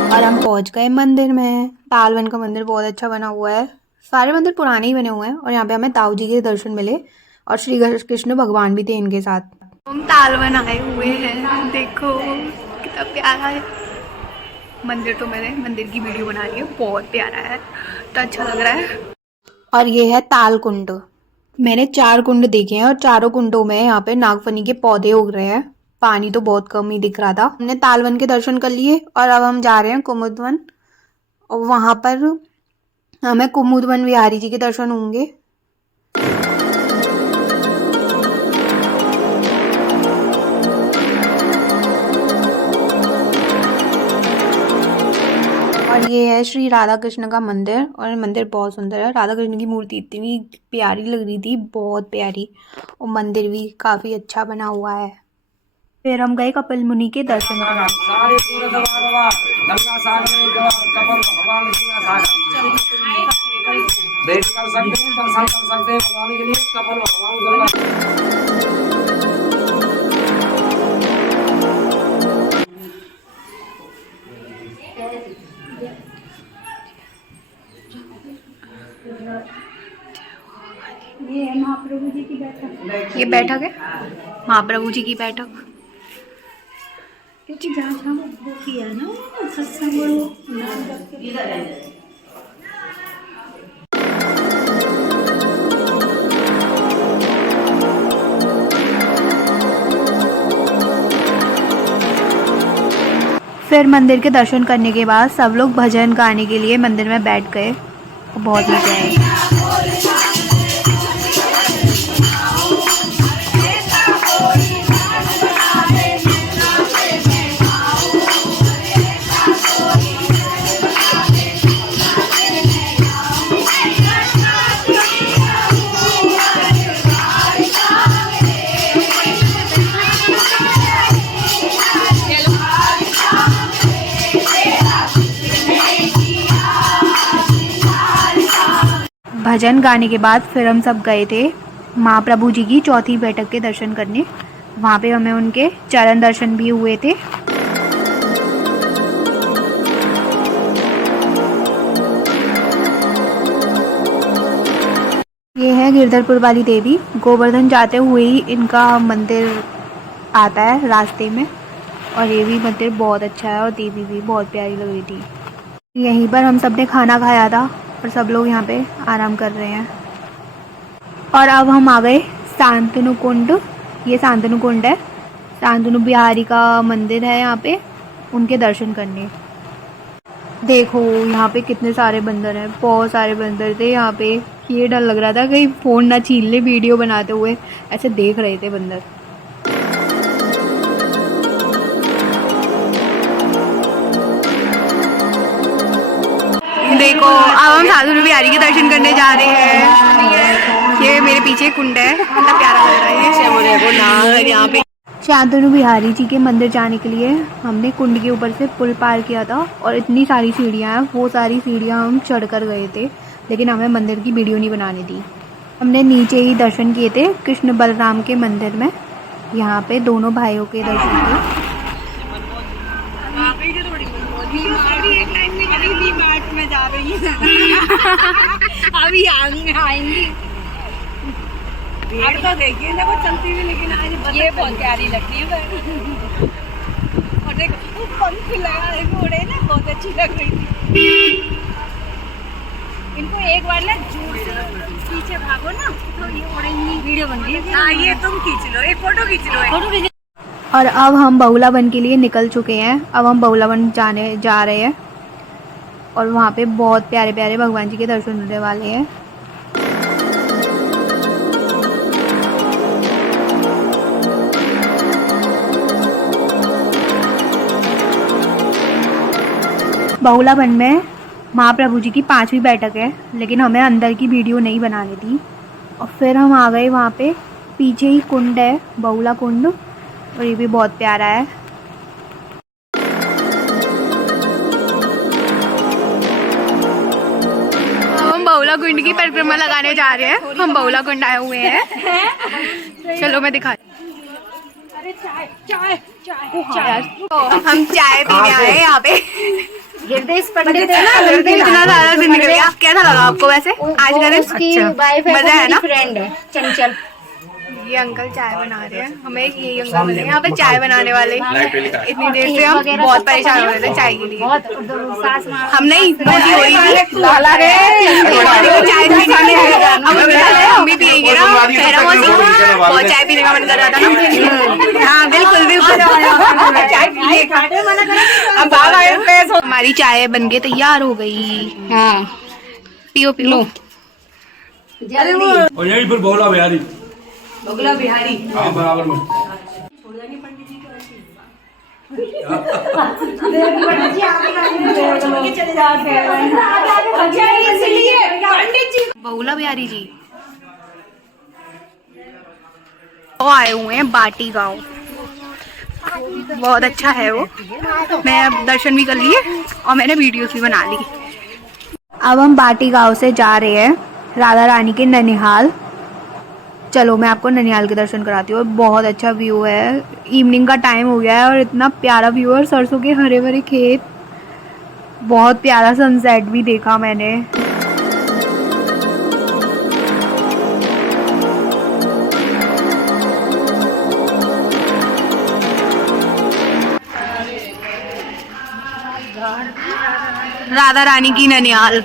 और हम पहुँच गए मंदिर में। तालवन का मंदिर बहुत अच्छा बना हुआ है। सारे मंदिर पुराने ही बने हुए हैं, और यहाँ पे हमें ताऊ जी के दर्शन मिले, और श्री कृष्ण भगवान भी थे इनके साथ। हम तालवन आए हुए हैं, देखो कितना प्यारा है मंदिर। तो मैंने मंदिर की वीडियो बना ली है, बहुत प्यारा है, तो अच्छा लग रहा है। और ये है ताल कुंड। मैंने 4 कुंड देखे हैं, और चारों कुंडों में यहाँ पे नागफनी के पौधे उग रहे हैं। पानी तो बहुत कम ही दिख रहा था। हमने तालवन के दर्शन कर लिए, और अब हम जा रहे हैं कुमुदवन, और वहाँ पर हमें कुमुदवन बिहारी जी के दर्शन होंगे। और ये है श्री राधा कृष्ण का मंदिर, और मंदिर बहुत सुंदर है। राधा कृष्ण की मूर्ति इतनी प्यारी लग रही थी, बहुत प्यारी, और मंदिर भी काफ़ी अच्छा बना हुआ है। फिर हम गए कपिल मुनि के दर्शन करने। ये है महाप्रभु जी की ये बैठक है महाप्रभु जी की बैठक। क्योंकि जहाँ जहाँ वो किया ना सत्संग फिर मंदिर के दर्शन करने के बाद सब लोग भजन गाने के लिए मंदिर में बैठ गए। बहुत मजा आया। भजन गाने के बाद फिर हम सब गए थे महाप्रभु जी की चौथी बैठक के दर्शन करने। वहाँ पे हमें उनके चरण दर्शन भी हुए थे। ये है गिरधरपुर वाली देवी। गोवर्धन जाते हुए ही इनका मंदिर आता है रास्ते में, और ये भी मंदिर बहुत अच्छा है और देवी भी बहुत प्यारी लग रही थी। यहीं पर हम सब ने खाना खाया था और सब लोग यहाँ पे आराम कर रहे हैं। और अब हम आ गए शांतनु कुंड। ये शांतनु कुंड है, शांतनु बिहारी का मंदिर है यहाँ पे, उनके दर्शन करने। देखो यहाँ पे कितने सारे बंदर हैं, बहुत सारे बंदर थे यहाँ पे। ये डर लग रहा था कहीं फ़ोन ना छीन ले वीडियो बनाते हुए, ऐसे देख रहे थे बंदर। देखो अब हम शांतनु बिहारी के दर्शन करने जा रहे हैं। ये मेरे पीछे कुंड है, कितना प्यारा लग रहा है यहाँ पे। शांतनु बिहारी जी के मंदिर जाने के लिए हमने कुंड के ऊपर से पुल पार किया था, और इतनी सारी सीढ़ियाँ हैं, वो सारी सीढ़ियाँ हम चढ़ कर गए थे, लेकिन हमें मंदिर की वीडियो नहीं बनाने दी। हमने नीचे ही दर्शन किए थे कृष्ण बलराम के मंदिर में। यहाँ पे दोनों भाइयों के दर्शन थे। में जा रही है अभी आएंगी। अब तो देखिए ना वो चलती हुई, लेकिन आज ये बहुत प्यारी लगती है। और देखो पंख लगा घोड़े ना, बहुत अच्छी लग रही थी। इनको एक बार ना जोर से पीछे भागो ना तो ये उड़ेंगी। वीडियो बन रही है। हाँ ये तुम खींच लो, एक फोटो खींच लो। और अब हम बहुला वन के लिए निकल चुके हैं। अब हम बहुला वन जाने जा रहे हैं, और वहाँ पे बहुत प्यारे प्यारे भगवान जी के दर्शन होने वाले हैं। बहुला वन में महाप्रभु जी की 5वीं बैठक है, लेकिन हमें अंदर की वीडियो नहीं बनानी थी। और फिर हम आ गए वहाँ पे, पीछे ही कुंड है बहुला कुंड, और ये भी बहुत प्यारा है। हम बहुला कुंड की परिक्रमा लगाने जा रहे हैं। हम बहुला कुंड आए हुए हैं। चलो मैं दिखा। अरे चाय चाय चाय हम चाय पीने आए हैं यहाँ पे। हृदय पंडित है ना, इतना सारा दिन निकल गया। कैसा लगा आपको वैसे आज का दिन? अच्छा मजा है ना। फ्रेंड है चंचल। ये अंकल चाय बना रहे हैं, हमें यही अंकल मिले यहाँ पे चाय बनाने वाले। इतनी देर से हम बहुत परेशान हो रहे थे चाय के लिए। हम नहीं रोटी हो रही थी, चाय हम भी पियेंगे ना। बहुत चाय पीने का मन कर रहा था ना। हाँ बिल्कुल बिल्कुल। हमारी चाय बन के तैयार हो गई। हाँ पियो पियो। और यहीं पर बहुला बिहारी, बगला बिहारी। हाँ बराबर में। बहुला बिहारी जी वो आए हुए हैं बाटी गांव। बहुत अच्छा है वो। मैं अब दर्शन भी कर लिए और मैंने वीडियोस भी बना ली। अब हम बाटी गांव से जा रहे हैं राधा रानी के ननिहाल। चलो मैं आपको ननिहाल के दर्शन कराती हूँ। बहुत अच्छा व्यू है, इवनिंग का टाइम हो गया है और इतना प्यारा व्यू है, और सरसों के हरे भरे खेत। बहुत प्यारा सनसेट भी देखा मैंने। राधा रानी की ननिहाल,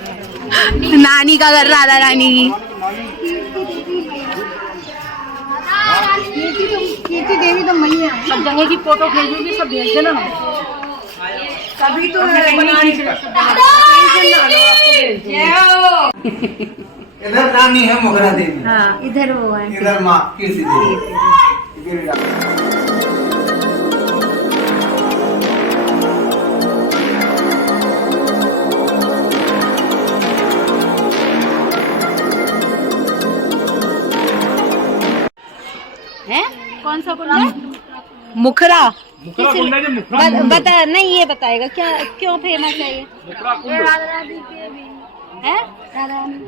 नानी का घर राधा रानी की। कीर्ति देवी तो मैया सब जगह की फोटो भेजूंगी, सब भेज देना। तभी तो इधर रानी है मोगरा देवी, हाँ इधर वो है, इधर माँ कीर्ति देवी। है कौन सा कुंड है? मुखरा। मुखरा कुंड है जो मुखरा बता नहीं, ये बताएगा क्या क्यों फेमस है ये? मुखरा कुंड है राधा रानी।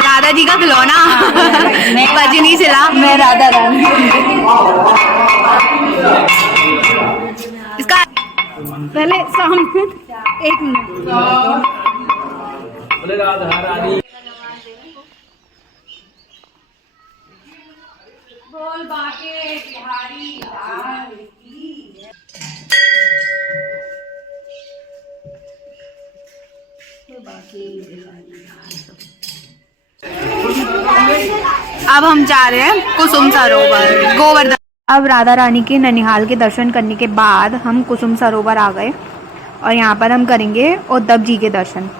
राधा जी का खिलौना बज नहीं चला। मैं राधा रानी। इसका पहले सामने एक मिनट। बोले राधा रानी। बोल बाके बिहारी लाल की। अब हम जा रहे हैं कुसुम सरोवर गोवर्धन। अब राधा रानी के ननिहाल के दर्शन करने के बाद हम कुसुम सरोवर आ गए और यहाँ पर हम करेंगे उद्धव जी के दर्शन।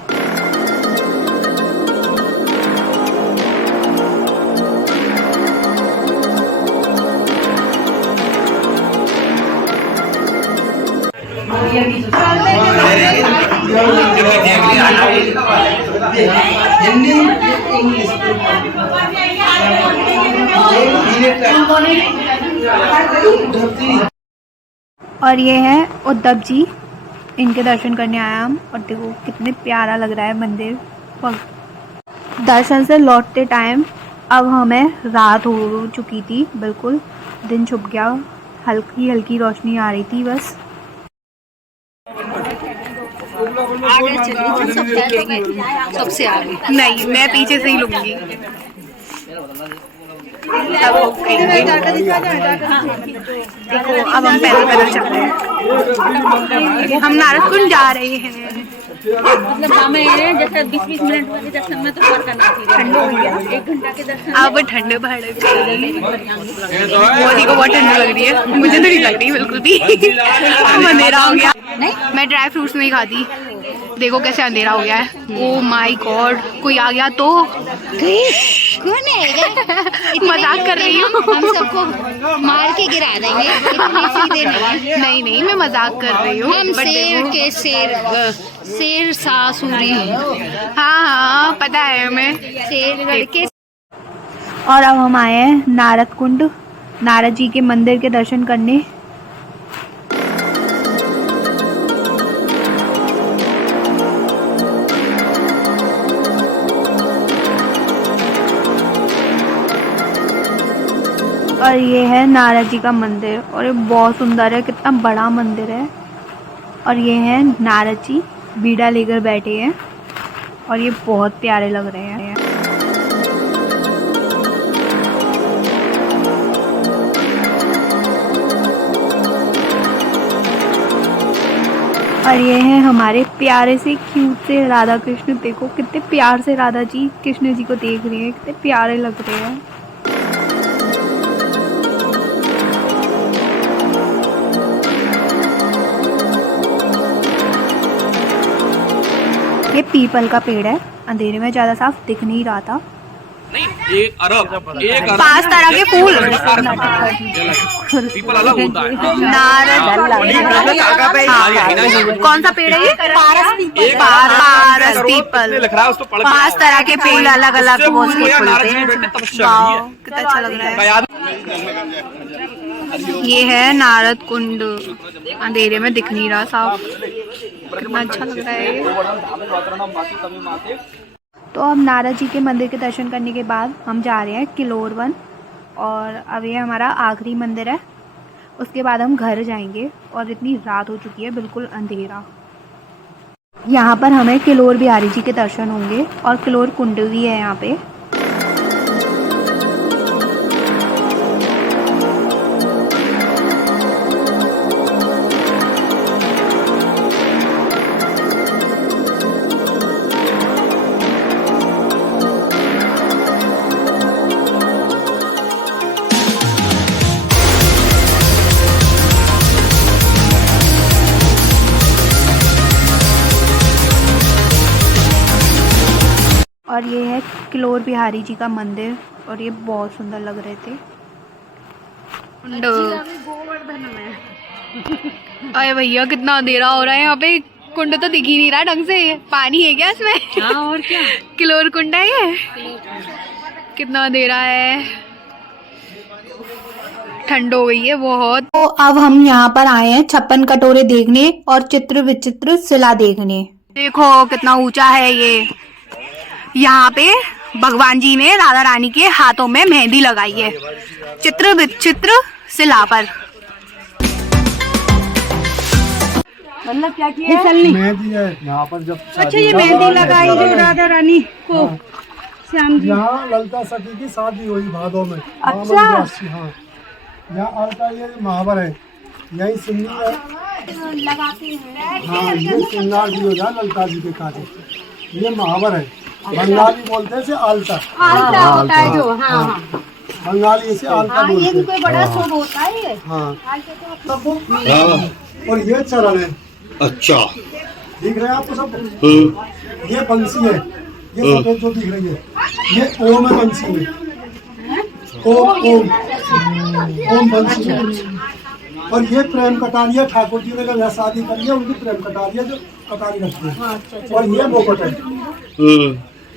और ये है उद्धव जी, इनके दर्शन करने आया हम। और देखो कितने प्यारा लग रहा है मंदिर। दर्शन से लौटते टाइम अब हमें रात हो चुकी थी, बिल्कुल दिन छुप गया, हल्की हल्की रोशनी आ रही थी बस। सबसे आगे नहीं, मैं पीछे से ही लूंगी। देखो अब हम पैदल पैदल चल रहे हैं, हम नारदकुंड जा रहे हैं। मतलब हमें जैसे 20-20 मिनट वाले दर्शन में तो और करना चाहिए। ठंड हो गया, 1 घंटा के दर्शन अब ठंड बढ़ गई, मोदी को बहुत ठंड लग रही है, मुझे तो नहीं लग रही बिल्कुल भी। अंधेरा हो गया। मैं ड्राई फ्रूट्स नहीं खाती, देखो कैसे अंधेरा हो गया है। ओ माय गॉड, कोई आ गया तो कौन है? मजाक कर रही हूँ। हम सबको मार के गिरा देंगे, इतने सीधे नहीं। नहीं नहीं, मैं मजाक कर रही हूँ। हम शेर के शेर सासुरी। हाँ हाँ पता है हमें। शेरगढ़ के। और अब हम आए हैं नारदकुंड, नारद जी के मंदिर के दर्शन करने। और ये है नारद जी का मंदिर और ये बहुत सुंदर है, कितना बड़ा मंदिर है। और ये है नारद जी बीड़ा लेकर बैठे हैं और ये बहुत प्यारे लग रहे हैं। और ये हैं हमारे प्यारे से क्यूट से राधा कृष्ण। देखो कितने प्यार से राधा जी कृष्ण जी को देख रहे हैं, कितने प्यारे लग रहे हैं। ये पीपल का पेड़ है, अंधेरे में ज्यादा साफ दिख नहीं रहा था। नहीं, एक अरब 5 तरह के फूल। पीपल अलग होता है। नारद, कौन सा पेड़ है ये? पारस पीपल। लिख रहा है उसको पढ़। 5 तरह के फूल अलग अलग वो उसके फूलते हैं। वाओ कितना अच्छा लग रहा है। ये है नारद कुंड, अंधेरे में दिख नहीं रहा साफ, कितना अच्छा लग रहा है। तो अब नारद जी के मंदिर के दर्शन करने के बाद हम जा रहे हैं किलोर वन, और अब ये हमारा आखिरी मंदिर है। उसके बाद हम घर जाएंगे और इतनी रात हो चुकी है, बिल्कुल अंधेरा। यहाँ पर हमें किलोर बिहारी जी के दर्शन होंगे और किलोर कुंड भी है यहाँ पे। और ये है किलोर बिहारी जी का मंदिर और ये बहुत सुंदर लग रहे थे। अरे भैया कितना अंधेरा हो रहा है यहाँ पे, कुंड तो दिख ही नहीं रहा ढंग से। पानी है क्या इसमें? हाँ और क्या, किलोर कुंड है ये। कितना अंधेरा है, ठंड हो गई है बहुत। तो अब हम यहाँ पर आए हैं 56 कटोरे देखने और चित्र विचित्र शिला देखने। देखो कितना ऊंचा है ये। यहाँ पे भगवान जी ने राधा रानी के हाथों में मेहंदी लगाई है चित्र विचित्र शिला पर। मतलब क्या किया है? मेहंदी है यहाँ पर जब अच्छा ये मेहंदी लगाई जो राधा रानी को श्याम जी। यहाँ ललिता सखी की शादी हुई भादों में। अच्छा। हाँ यहाँ अलका ये महावर है, यही सिंगार लगाते हैं। हाँ ये सिंगार भी हो जाए ललिता जी के काजे। ये महावर है, बंगाली बोलते हैं इसे आलता। आलता होता है जो, हाँ हाँ बंगाली इसे आलता बोलते हैं। ये कोई बड़ा शुभ होता है ये। हाँ और ये चरण है। अच्छा, दिख रहे हैं आपको सब? ये बंसी है, ये सफेद जो दिख रही है ये ओम है बंसी में। ओम ओम ओम बंसी में। और ये प्रेम कटारिया ठाकुर जी ने जब यहाँ शादी करी है उनकी प्रेम कटारिया जो कटारी रखती है। और ये मुकुट है,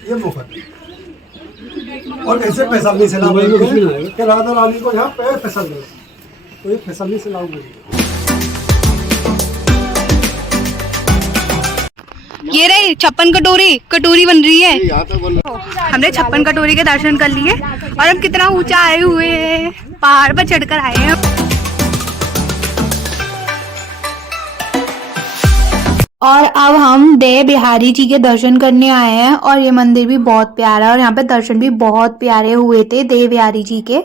ये मुकुट है। और ऐसे फिसलनी से लाऊंगे कि राधा रानी को यहाँ पैर फिसल गए, तो ये फिसलनी से लाऊंगे। ये रही 56 कटोरी बन रही है। हमने 56 कटोरी के दर्शन कर लिए और हम कितना ऊंचा आए हुए हैं, पहाड़ पर चढ़कर आए हैं। और अब हम देव बिहारी जी के दर्शन करने आए हैं और ये मंदिर भी बहुत प्यारा है और यहाँ पे दर्शन भी बहुत प्यारे हुए थे देव बिहारी जी के।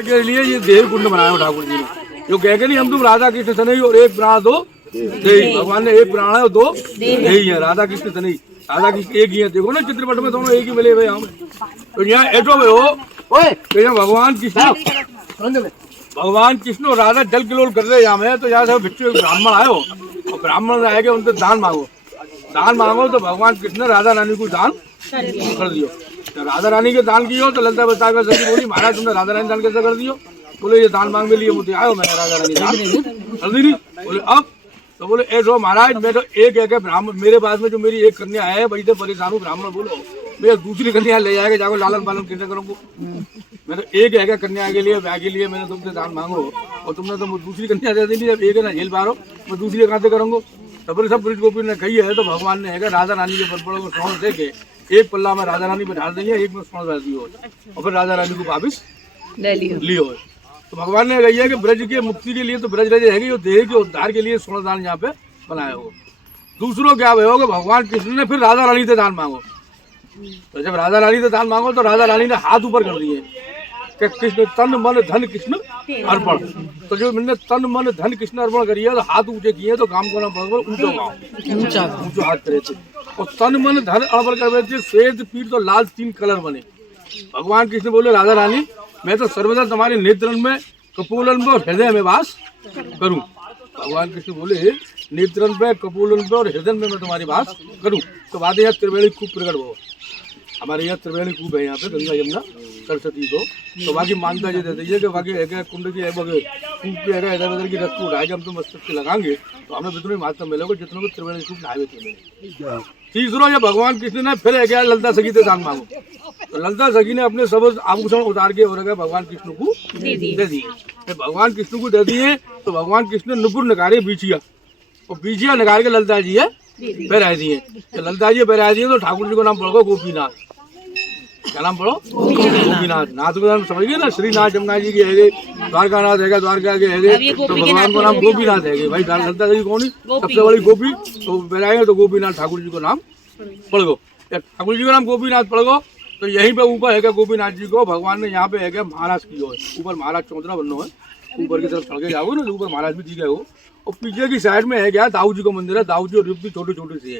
के लिए ये देव कुंड बनाया ठाकुर जी ने, जो कह के नहीं हम तुम राधा कृष्ण तनई और एक प्राण दो देही। भगवान ने एक प्राण है और दो देही है, राधा कृष्ण तनई। राधा कृष्ण एक ही है, देखो ना चित्रपट में दोनों एक ही मिले हुए यहाँ में। तो यहाँ एटो में हो भगवान कृष्ण और राधा जल किलोल कर रहे यहाँ में। तो यहाँ से भिक्षु ब्राह्मण आए हो और ब्राह्मण आएगा उनसे दान मांगो तो भगवान कृष्ण ने राधा रानी को दान कर दियो। तो राधा रानी के दान कियो तो ललिता बता कर सखी बोली महाराज तुमने राधा रानी दान कैसे कर दियो? बोले ये दान मांगने लिए मुझे आयो, मैंने राधा रानी दान कर दी नहीं। बोले अब तो बोले ऐसो महाराज मैं तो एक ब्राह्मण मेरे पास में जो मेरी एक कन्या है बड़ी तो परेशान हूँ। ब्राह्मण बोलो मैं दूसरी कन्या ले जाएगा, जाकर लालन पालन कैसे करूँगा? मैं तो एक कन्या के लिए ब्याह के लिए मैंने तुमसे दान मांगो और तुमने तो दूसरी कन्या दे दी। जब एक है ना झेल पा रहा मैं दूसरी कहाँ से करूँगा? तब सब ब्रज गोपी ने कही है तो भगवान ने है राधा रानी के बड़ों को स्वर्ण दे के एक पल्ला में राधा रानी बैठा देंगे, एक में स्वर्ण डाल दियो और फिर राधा रानी को वापिस ले लियो। तो भगवान ने कही है कि ब्रज के मुक्ति के लिए तो ब्रज रज रहेगी, देह के उद्धार के लिए स्वर्ण दान यहाँ पे बनाया हो। दूसरों क्या हो भगवान कृष्ण ने फिर राधा रानी से दान मांगो। तो जब राधा रानी से दान मांगो तो राधा रानी ने हाथ ऊपर कर दिए कि कृष्ण तन मन धन कृष्ण अर्पण। तो जो मैंने तन मन धन कृष्ण अर्पण करी है तो हाथ ऊंचे किए तो काम को नाम ऊंचा हाथ करे थे और तन मन धन अर्पण कर थे। श्वेत पीठ तो लाल 3 कलर बने। भगवान कृष्ण बोले राधा रानी मैं तो सर्वदा तुम्हारे नेत्रन में कपूलन में और हृदय में वास करूं। भगवान कृष्ण बोले नेत्रन पे कपूलन पे और हृदय में मैं तुम्हारी वास करूं। तो बात यहाँ त्रिवेणी खूब प्रकट हो। हमारे यहाँ त्रिवेणी खूब है यहाँ पे गंगा यमुना सरस्वती को। तो बाकी मानता ये देते हैं कि बाकी कुंड की खूब की है इधर उधर की रस को उठाए हम तो मस्तक लगाएंगे तो हमें जितने मात्रा मिलेगा जितने को त्रिवेणी खूब नहाए थे। तीसरा ये भगवान कृष्ण ने फिर है ललिता सखी से दान मांगो। तो ललिता सखी ने अपने सब आभूषण उतार के और भगवान कृष्ण को दे दिए। भगवान कृष्ण को दे दिए तो भगवान कृष्ण ने नुपुर नगारे बीचिया और बीचिया नगार के ललिता जी है बहरा दिए। ललिता जी बहरा दिए तो ठाकुर जी को नाम पड़ोगा गोपीनाथ। क्या नाम पढ़ो? गोपीनाथ। नाथ को नाम समझ गए ना, श्रीनाथ जमुना जी के है, द्वारका नाथ है, द्वारका के है, तो भगवान को नाम गोपीनाथ है। भाई ललिता जी कौन है? सबसे बड़ी गोपी। तो बहराएंगे तो गोपीनाथ ठाकुर जी को नाम पढ़ो। ठाकुर जी का नाम गोपीनाथ पढ़ो। तो यहीं पे ऊपर है गोपीनाथ जी को भगवान ने यहाँ पे है महाराज की हो। ऊपर महाराज चौधरा बनना है, ऊपर की तरफ सड़के जाओगे ना ऊपर महाराज भी दिखे हो। और पीछे की साइड में है क्या दाऊ जी का मंदिर है। दाऊ जी और रूप भी छोटे छोटे से है,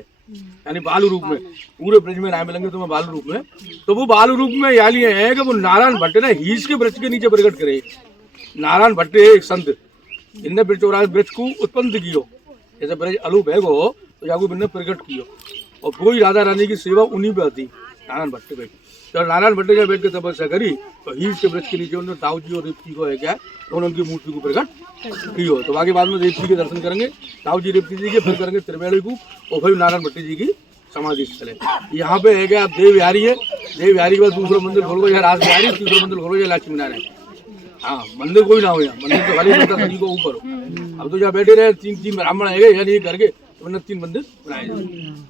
यानी बालू रूप में। पूरे ब्रज में राय मिलेंगे तुम्हें बालू रूप में। तो वो बालू रूप में यहाँ लिए है कि वो नारायण भट्ट ने हीस के वृक्ष के नीचे प्रकट करे। नारायण भट्ट एक संत, इनने वृक्ष को उत्पन्न कियो जैसे ब्रज अलू बैग हो तो जागो बिन्ने प्रकट कियो और पूरी राधा रानी की सेवा उन्हीं पे आती नारायण भट्ट पे। तो नारायण भट्ट जब बैठ के तपस्या करी तो हीस के वृक्ष के नीचे उन्होंने दाऊ जी और रेवती को है क्या उन्होंने उनकी मूर्ति को प्रकट की हो। तो बाकी बाद में रेवती के दर्शन करेंगे, दाऊ जी रेवती जी के, फिर करेंगे त्रिवेणी को और फिर नारायण भट्ट जी की समाधि स्थल है। यहाँ पे है क्या देव विहारी है, देव विहारी के बाद दूसरा मंदिर खोलो या राज विहारी, तीसरा मंदिर खोलो या लक्ष्मी नारायण। हाँ मंदिर कोई ना हो यहाँ, मंदिर तो खाली रहता सभी को ऊपर हो। अब तो जहाँ बैठे रहे तीन ब्राह्मण है यानी ये करके तो 3 मंदिर बनाए जाए।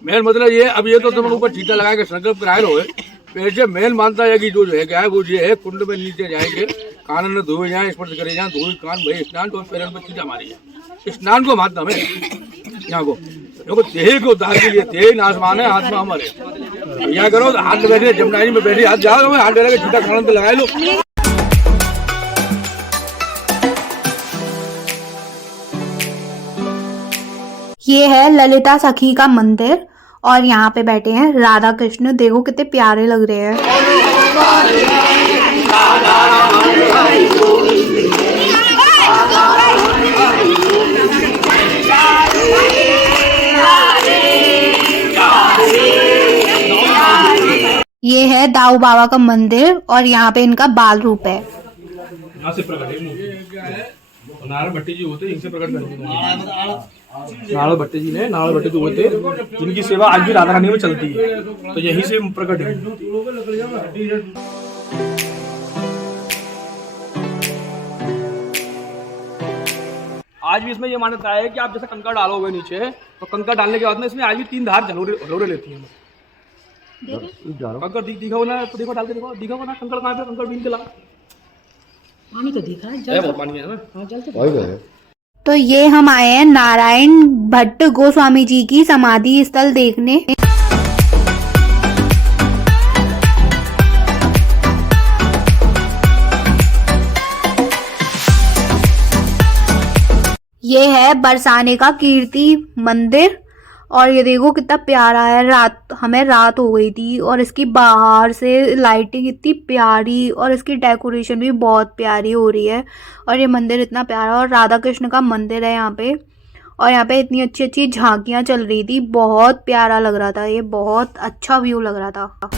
मेन मतलब ये अब ये तो तुम ऊपर चीटा लगा के संकल्प कराए लो है मेन मानता है कि जो है क्या है वो ये है कुंड में नीचे जाएंगे, कानन में धोए जाए, स्पर्श करे जाए, धोए कान भाई स्नान तो पैरों में चीटा मारी जाए। स्नान को मानता हमें यहाँ को देखो देह को उद्धार के लिए तेज आसमान है हाथ में हमारे यहाँ करो हाथ में बैठे जमुना में बैठे हाथ जाओ हाथ डाले चीटा कानन पे लगाए लो। ये है ललिता सखी का मंदिर और यहाँ पे बैठे हैं राधा कृष्ण। देखो कितने प्यारे लग रहे हैं। ये है दाऊ बाबा का मंदिर और यहाँ पे इनका बाल रूप है। यहाँ से प्रकट है नारायण भट्टी जी होते इनसे प्रकट करेंगे। नारायण भट्टी जी ने नारायण भट्टी जो होते जिनकी सेवा आज भी राधा रानी में चलती है तो यहीं से प्रकट है। आज भी इसमें ये मान्यता है कि आप जैसे कंकड़ डालोगे नीचे तो कंकड़ डालने के बाद में इसमें आज भी 3 धार हलोरे लेती है। कंकड़ दिखाओ ना तो देखो डाल के दिखाओ ना कंकड़ कहाँ पे कंकड़ बीन के ला पानी तो दिखा है बहुत पानी है ना। तो ये हम आए हैं नारायण भट्ट गोस्वामी जी की समाधि स्थल देखने। ये है बरसाने का कीर्ति मंदिर और ये देखो कितना प्यारा है। हमें रात हो गई थी और इसकी बाहर से लाइटिंग इतनी प्यारी और इसकी डेकोरेशन भी बहुत प्यारी हो रही है और ये मंदिर इतना प्यारा और राधा कृष्ण का मंदिर है यहाँ पे और यहाँ पे इतनी अच्छी अच्छी झांकियाँ चल रही थी। बहुत प्यारा लग रहा था, ये बहुत अच्छा व्यू लग रहा था।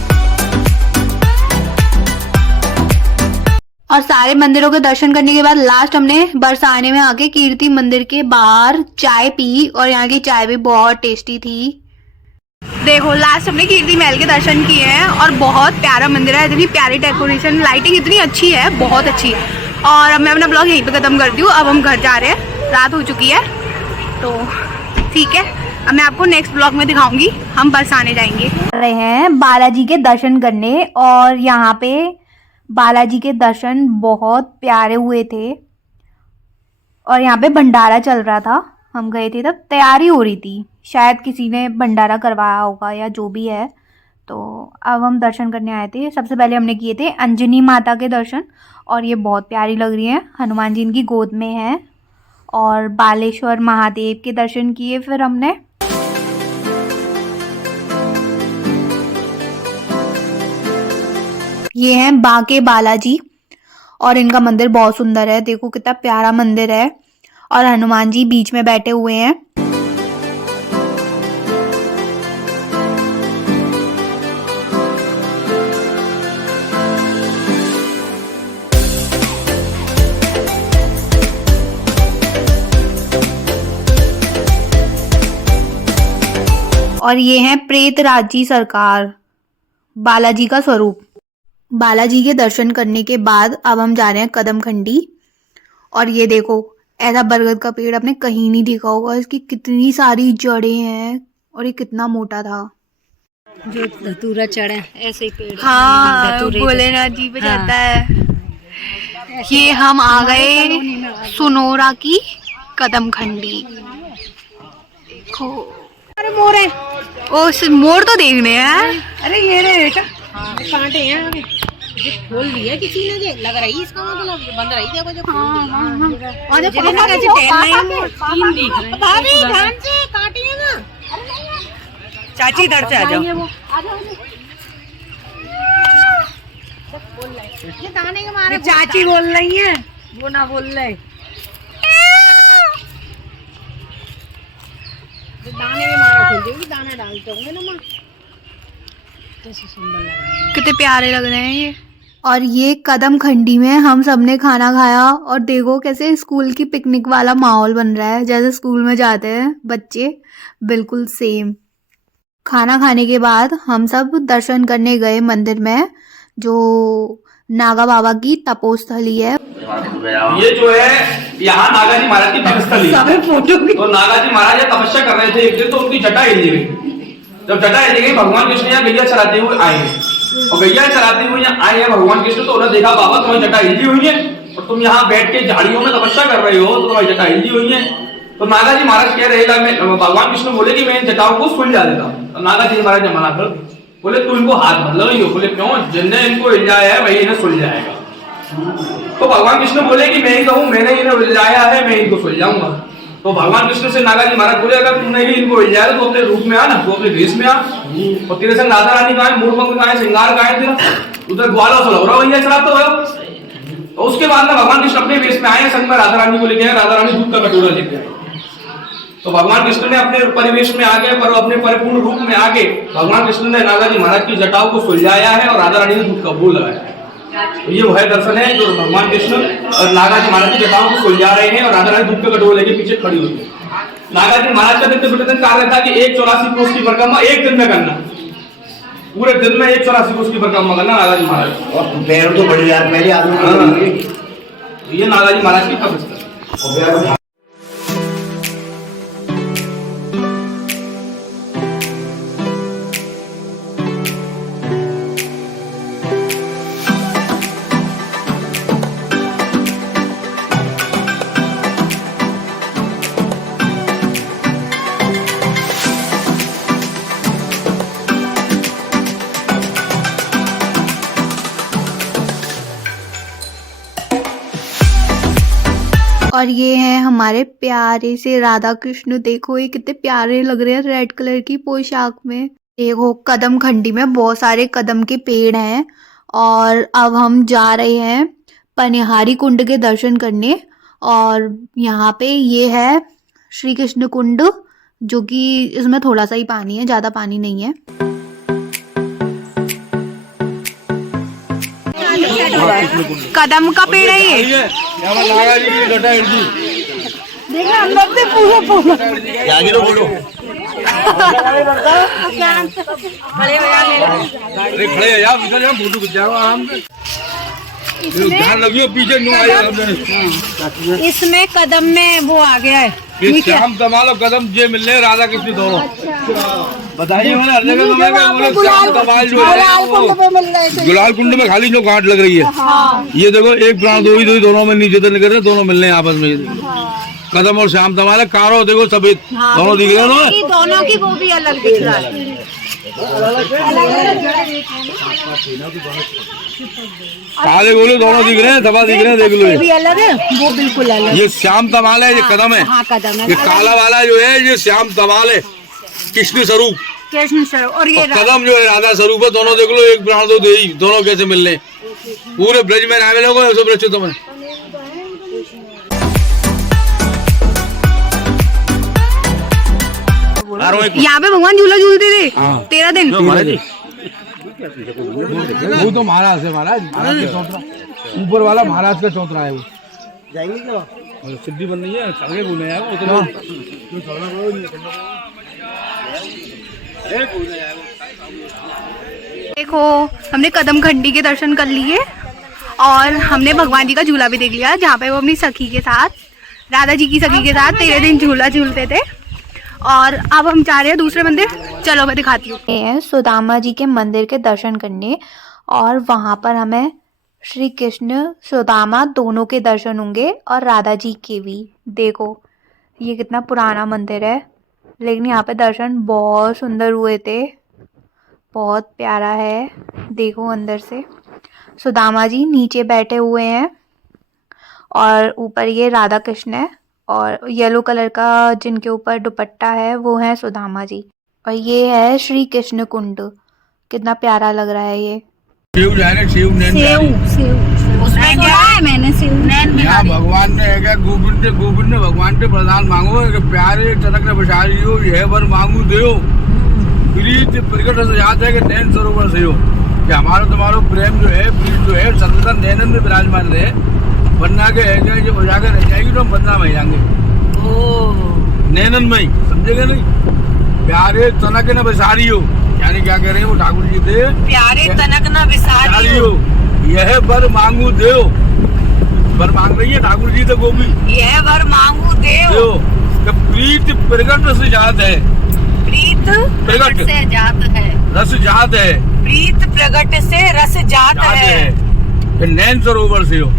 और सारे मंदिरों के दर्शन करने के बाद लास्ट हमने बरसाने में आके कीर्ति मंदिर के बाहर चाय पी और यहाँ की चाय भी बहुत टेस्टी थी। देखो लास्ट हमने कीर्ति महल के दर्शन किए हैं और बहुत प्यारा मंदिर है, इतनी प्यारी डेकोरेशन, लाइटिंग इतनी अच्छी है, बहुत अच्छी है। और अब मैं अपना ब्लॉग यहीं पे खत्म करती हूँ। अब हम घर जा रहे हैं, रात हो चुकी है तो ठीक है। अब मैं आपको नेक्स्ट ब्लॉग में दिखाऊंगी, हम बरसाने जाएंगे। रहे हैं बालाजी के दर्शन करने और यहाँ पे बालाजी के दर्शन बहुत प्यारे हुए थे और यहाँ पे भंडारा चल रहा था। हम गए थे तब तैयारी हो रही थी, शायद किसी ने भंडारा करवाया होगा या जो भी है। तो अब हम दर्शन करने आए थे। सबसे पहले हमने किए थे अंजनी माता के दर्शन और ये बहुत प्यारी लग रही हैं, हनुमान जी इनकी गोद में है। और बालेश्वर महादेव के दर्शन किए फिर हमने। ये हैं बांके बालाजी और इनका मंदिर बहुत सुंदर है। देखो कितना प्यारा मंदिर है और हनुमान जी बीच में बैठे हुए हैं। और ये हैं प्रेतराजी सरकार, बालाजी का स्वरूप। बालाजी के दर्शन करने के बाद अब हम जा रहे हैं कदम खंडी। और ये देखो ऐसा बरगद का पेड़ आपने कहीं नहीं देखा होगा, इसकी कितनी सारी जड़ें हैं और ये कितना मोटा था। जो धतूरा चढ़े ऐसे ही पेड़। हाँ भोलेनाथ जी पे जाता है। ये हम आ गए सुनोरा की कदम खंडी। देखो अरे मोर है, ओ मोर तो देखने हैं। अरे ये रे बेटा कांटे हैं अभी खोल दिया किसी ने, जे लग रही इसका मतलब बंद रही देखो जो और जो पकड़ के टहल रहे हैं तीन दिख रहे हैं। भाभी ध्यान से काटिए ना। चाची इधर से आ जाओ। ये दाने के मारे चाची बोल रही है, वो ना बोल रहे। देगी, दाना डालते होंगे ना माँ, कैसे सुंदर लग रहा है। कितने प्यारे लग रहे हैं ये। और ये कदम खंडी में हम सब ने खाना खाया और देखो कैसे स्कूल की पिकनिक वाला माहौल बन रहा है, जैसे स्कूल में जाते हैं बच्चे, बिल्कुल सेम। खाना खाने के बाद हम सब दर्शन करने गए मंदिर में, जो नागा बाबा की तपोस्थली है। ये जो है यहाँ नागा जी महाराज की तपस्थली है। तो नागा जी महाराज तपस्या कर रहे थे एक दिन, तो उनकी जटा हिल गई। जब जटा हिल गई, भगवान कृष्ण यहाँ गैया चराते हुए आए हैं, और गैया चराते हुए यहाँ आए हैं भगवान कृष्ण। तो उन्होंने देखा बाबा तुम्हारी जटा हिली हुई है और तुम यहाँ बैठ के झाड़ियों में तपस्या कर रहे हो, तो तुम्हारी जटा हिली हुई है। तो नागा जी महाराज कह रहे, भगवान कृष्ण बोले कि मैं इन जटाओं को सुलझा देता हूँ। तो नागा जी महाराज ने मना कर दिया, बोले तू इनको हाथ मत लगाइयो। बोले क्यों, जिनने इनको हिलाया है वही इन्हें सुलझाएगा। तो भगवान कृष्ण बोले कि मैं ही कहूँ, मैंने इन्हें हिलाया है, मैं इनको सुलझाऊंगा। तो भगवान कृष्ण से नागा जी महाराज बोले, अगर तुमने ही इनको हिलाया तो अपने रूप में आ ना, तो अपने भेष में आ। और तेरे संग राधा रानी कहाँ है, मूर्खमंग कहाँ है, श्रृंगार कहाँ है तेरा, उधर ग्वाला सलौरा भैया चलाते हो। तो उसके बाद में भगवान कृष्ण अपने भेष में आए, संग में राधा रानी को लेके आए। राधा रानी दूध का कटोरा लेके आए। तो भगवान कृष्ण ने अपने परिवेश में आके, पर अपने परिपूर्ण रूप में आके भगवान कृष्ण ने नागा जी महाराज की जटाओं को सुलझाया है और राधा रानी ने दूध का बोल लगाया है। तो ये वह दर्शन है जो भगवान कृष्ण और नागा जी महाराज की जटाओं को सुलझा रहे हैं और राधा रानी दूध का कटोरा लेके पीछे खड़ी हुई है। नागा जी महाराज का नित्य प्रतिदिन कार्य था कि 184 कोस की परिक्रमा एक दिन में करना, पूरे दिन में 184 कोस की परिक्रमा करना नागा जी महाराज। और पैर तो बड़ी यार, मेरे आदमी ये नागा जी महाराज की तपस्या। और ये हैं हमारे प्यारे से राधा कृष्ण, देखो ये कितने प्यारे लग रहे हैं रेड कलर की पोशाक में। देखो कदम खंडी में बहुत सारे कदम के पेड़ हैं और अब हम जा रहे हैं पनिहारी कुंड के दर्शन करने। और यहाँ पे ये है श्री कृष्ण कुंड, जो कि इसमें थोड़ा सा ही पानी है, ज़्यादा पानी नहीं है। कदम का पेड़ है ये। देखो हम लोग से पूछो आगे तो बोलो। बड़े अरे खड़े यार, इधर जाओ, फोटो खिंचाओ आराम से। ध्यान रखियो पीछे नो आया। इसमें कदम में वो आ गया है, ये श्याम तमाल कदम जे मिलने राधा कृष्ण दोनों। बताइए मैंने हर जगह तुम्हें बोले श्याम तमाल जो है गुलाल कुंड में खाली जो गांठ लग रही है। ये देखो एक प्राण दो ही दोनों में नीचे तो निकल रहे, दोनों मिलने हैं आपस में। कदम और श्याम तमाल है, कारो देखो सफेद दोनों दिख रहे हैं, दोनों की वो भी अलग दिख रहा है। काले गोले दोनों दिख रहे हैं, दबा दिख रहे हैं, देख लो ये भी अलग है, वो बिल्कुल अलग। ये श्याम तमाल है, ये कदम है। हाँ कदम है। ये काला वाला जो है ये श्याम तमाल है, कृष्ण स्वरूप। कृष्ण स्वरूप। और ये कदम जो है राधा स्वरूप है। दोनों देख लो, एक प्राण दो दे, दोनों कैसे मिलने। पूरे ब्रज में नामे लोग ब्रज में। यहाँ पे भगवान झूला झूलते थे 13 दिन। वो तो महाराज है, महाराज के चौतरा, ऊपर वाला महाराज का चौतरा है। वो जाएंगे क्या, सिद्धि बन रही है, चढ़ के घूमे यार वो तो। देखो हमने कदम खंडी के दर्शन कर लिए और हमने भगवान जी का झूला भी देख लिया, जहाँ पे वो अपनी सखी के साथ, राधा जी की सखी के साथ 13 दिन झूला झूलते थे। और अब हम जा रहे हैं दूसरे मंदिर, चलो मैं दिखाती हूँ। सुदामा जी के मंदिर के दर्शन करने, और वहाँ पर हमें श्री कृष्ण सुदामा दोनों के दर्शन होंगे और राधा जी के भी। देखो ये कितना पुराना मंदिर है, लेकिन यहाँ पे दर्शन बहुत सुंदर हुए थे, बहुत प्यारा है। देखो अंदर से सुदामा जी नीचे बैठे हुए हैं और ऊपर ये राधा कृष्ण है, और येलो कलर का जिनके ऊपर दुपट्टा है वो है सुदामा जी। और ये है श्री कृष्ण कुंड, कितना प्यारा लग रहा है ये। सेव जाने सेव नैन उसमें क्या है? मैंने सेव नैन यहाँ भगवान ने है क्या गोविंद ने भगवान से प्रदान मांगो कि प्यारे टनक ने बचा लियो यह वर मांगू दो प्रीत प्रकट से याद है कि नैन सरोवर से हो कि हमारा तुम्हारा प्रेम जो है प्रीत जो है सर्वदा नैनन में विराजमान रहे वरना के है जाए जब बजा कर रह जाएगी तो हम बदनाम हो जाएंगे नैनन में ही समझेगा नहीं प्यारे तनक ने बसा लियो यानी क्या कह रहे हैं वो ठाकुर जी थे प्यारे तनक न विसारियो यह वर मांगू दो वर मांग रही है ठाकुर जी तो गोपी यह वर मांगू देव कि प्रीत प्रकट रस जात है प्रीत प्रकट से जात है रस जात है प्रीत प्रगट से रस जात है कि नैन सरोवर से हो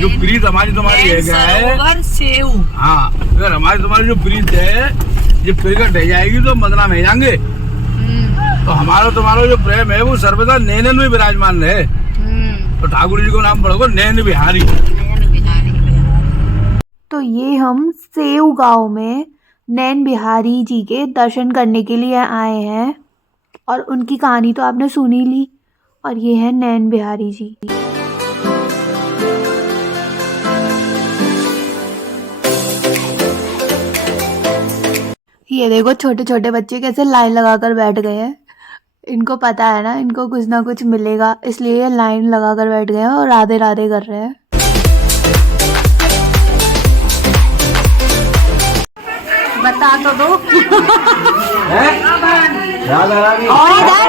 जो प्रीत हमारी तुम्हारी है क्या है सरोवर सेव हाँ अगर हमारी तुम्हारी जो प्रीत है ये प्रकट रह जाएगी तो बदनाम हो जाएंगे तो हमारा तुम्हारा जो प्रेम है वो सर्वदा नैनन में विराजमान है तो ठाकुर जी को नाम पढ़ोगे नैन बिहारी। तो ये हम सेव गांव में नैन बिहारी जी के दर्शन करने के लिए आए हैं और उनकी कहानी तो आपने सुनी ली और ये है नैन बिहारी जी। ये देखो छोटे छोटे बच्चे कैसे लाइन लगाकर बैठ गए हैं। इनको पता है ना इनको कुछ ना कुछ मिलेगा इसलिए ये लाइन लगाकर बैठ गए हैं और राधे राधे कर रहे हैं। बता तो दो। और इधर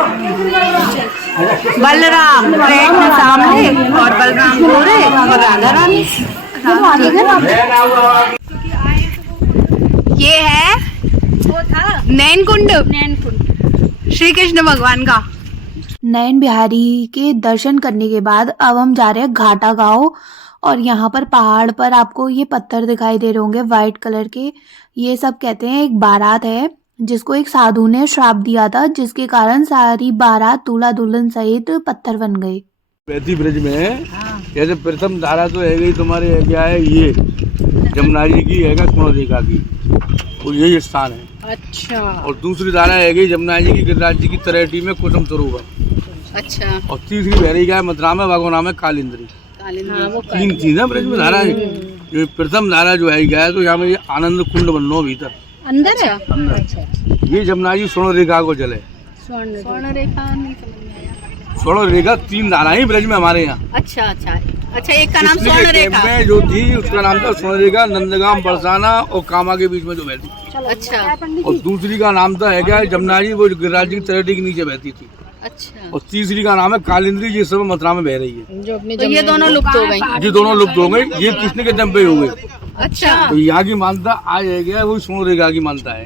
बलराम कृष्ण सामने और बलराम पूरे और राधा रानी। ये है नैन कुंड श्री कृष्ण भगवान का। नैन बिहारी के दर्शन करने के बाद अब हम जा रहे हैं घाटा गांव और यहाँ पर पहाड़ पर आपको ये पत्थर दिखाई दे रहे होंगे वाइट कलर के। ये सब कहते हैं एक बारात है जिसको एक साधु ने श्राप दिया था जिसके कारण सारी बारात दूल्हा दुल्हन सहित पत्थर बन गई। पैती ब्रिज में जैसे प्रथम धारा तो है गई तुम्हारे क्या है ये जमुना जी की है स्वर्ण रेखा की और यही स्थान है। अच्छा। और दूसरी धारा है गई जमुना जी की गिरिराज जी की तरेटी में कुसुम सरोवर। अच्छा। और तीसरी बहरी क्या है मथुरा में बागो नाम है कालिंद्री। तीन चीजें ब्रिज में धारा है। ये प्रथम धारा जो है क्या है तो यहाँ में ये आनंद कुंड बनना भीतर अंदर है। अच्छा। ये जमुना जी स्वर्ण रेखा को चले। स्वर्ण रेखा नहीं समझ में आया। स्वर्ण रेखा तीन धाराएं ब्रिज में हमारे यहाँ। अच्छा अच्छा अच्छा। एक का नाम स्वर्ण रेखा में जो थी उसका नाम था स्वर्ण रेखा नंदगाम बरसाना और कामा के बीच में जो बहती। अच्छा। और दूसरी का नाम था है क्या जमुना जी वो गिरिराज जी की तरेटी के नीचे बहती थी। अच्छा। और तीसरी का नाम है कालिंद्री ये सब मथुरा में बह रही है। जो अपने तो ये दोनों लुप्त हो गई। ये दोनों लुप्त हो गई ये कृष्ण के दम पे हो गए। अच्छा। तो यहाँ की मानता आज है गया वो स्वर्ण रेखा की मानता है।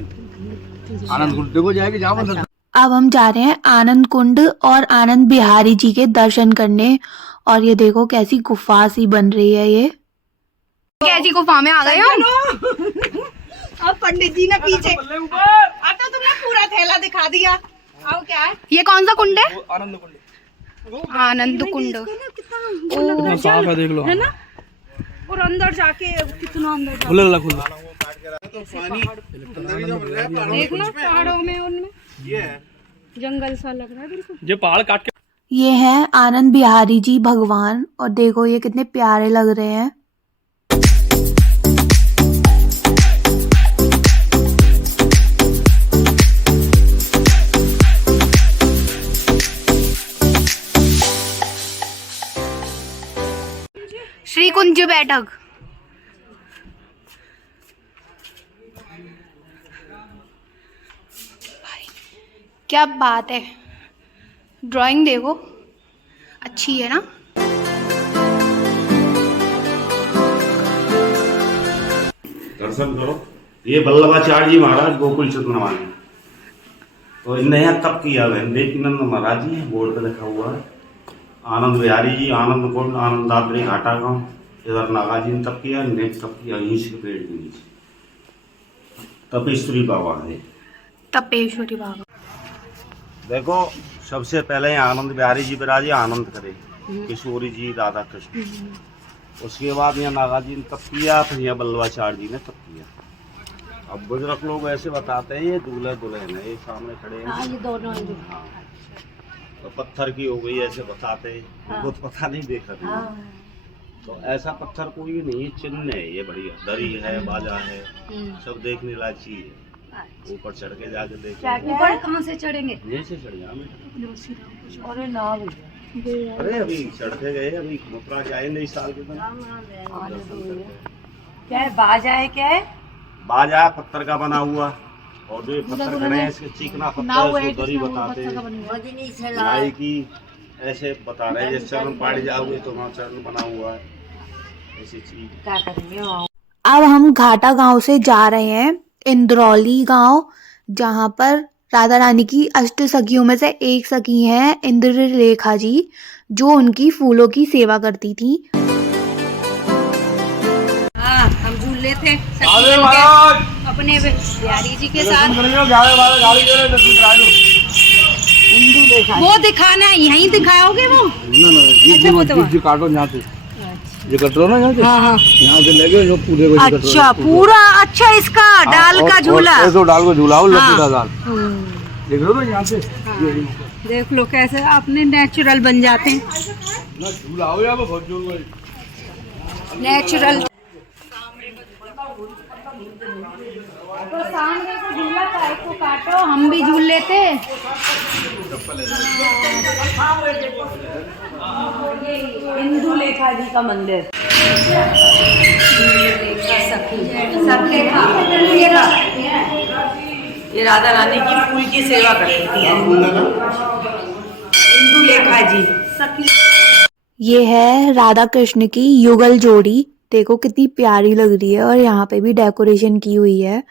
आनंद कुंड को जाएगी जहाँ अब हम जा रहे हैं आनंद कुंड और आनंद बिहारी जी के दर्शन करने और ये देखो कैसी गुफा सी बन रही है। ये कैसी गुफा में आ गए हम। अब पंडित जी ने पीछे अब तो तुमने पूरा थैला दिखा दिया। अब क्या है ये कौन सा कुंड है? आनंद कुंड। आनंद कुंड। कितना साफ है देख लो है ना। और अंदर जाके कितना अंदर खुला खुला देखना पहाड़ों में उनमें जंगल सा लग रहा है बिल्कुल। ये पहाड़ काट के ये है आनंद बिहारी जी भगवान और देखो ये कितने प्यारे लग रहे हैं। श्री कुंज बैठक। क्या बात है। ड्राइंग देखो अच्छी है ना। दर्शन करो। ये वल्लभाचार्य जी महाराज गोकुल चंद्रमानी तो इनने यहाँ तप किया है। देवकीनंद महाराज जी बोर्ड पे लिखा हुआ है। आनंद बिहारी जी आनंद कुंड आनंदाद्री घाटा गांव इधर नागा जी ने तप किया। ने तप किया ईश के पेड़ के नीचे तपेश्वरी बाबा है। तपेश्वरी बाबा देखो सबसे पहले आनंद बिहारी जी विराजे आनंद करे किशोरी जी राधा कृष्ण। उसके बाद यहाँ नागा जी ने तप किया फिर यहाँ वल्लभाचार्य जी ने तप किया। अब बुजुर्ग लोग ऐसे बताते हैं ये दूल्हा दुल्हन है ये सामने खड़े हैं। ये दोनों तो पत्थर की हो गई ऐसे बताते, उनको तो पता नहीं देखा था। तो ऐसा पत्थर कोई भी नहीं है, चिन्ह है ये बढ़िया, दरी है, बाजा है, सब देखने लायक चीज है। ऊपर चढ़ के जाके देखें। ऊपर कहाँ से चढ़ेंगे? यहीं से चढ़ जाओ। अरे अभी चढ़ते गए, अभी मथुरा के आए नहीं साल के दिन। क्या है बाजा है? क्या है बाजा? पत्थर का बना हुआ, और जो ये पत्थर खड़े हैं इसके चीकना पत्थर, इसको दरी बताते हैं। नाई की ऐसे बता रहे हैं, जैसे चरण पाड़ी जाओगे तो वहाँ चरण बना हुआ है, ऐसी चीज। क्या करेंगे? अब हम घाटा गांव से जा रहे हैं इंद्रौली गांव, जहां पर राधा रानी की अष्ट सखियों में से एक सखी हैं इंद्रलेखा जी, जो उनकी फूलों की सेवा करती थी। हाँ, हम झूले थे अपने बिहारी जी के साथ। वो दिखाना है, यहीं दिखाओगे वो? काटो यहाँ से, ये कट रहा ना यहाँ से। हाँ हाँ, यहाँ से लेके जो पूरे को अच्छा पूरा। अच्छा, इसका डाल का झूला, ऐसे डाल को झूला हो, लकीरा डाल देख लो ना यहाँ से। देख लो कैसे अपने नेचुरल बन जाते हैं। ना झूला हो या बहुत जोर नेचुरल। तो सामने को झूला काय को काटो, हम भी झूल लेते। इंदुलेखा जी का मंदिर, ये राधा रानी की फूल की सेवा करती थी इंदुलेखा जी। ये है राधा कृष्ण की युगल जोड़ी, देखो कितनी प्यारी लग रही है, और यहाँ पे भी डेकोरेशन की हुई है।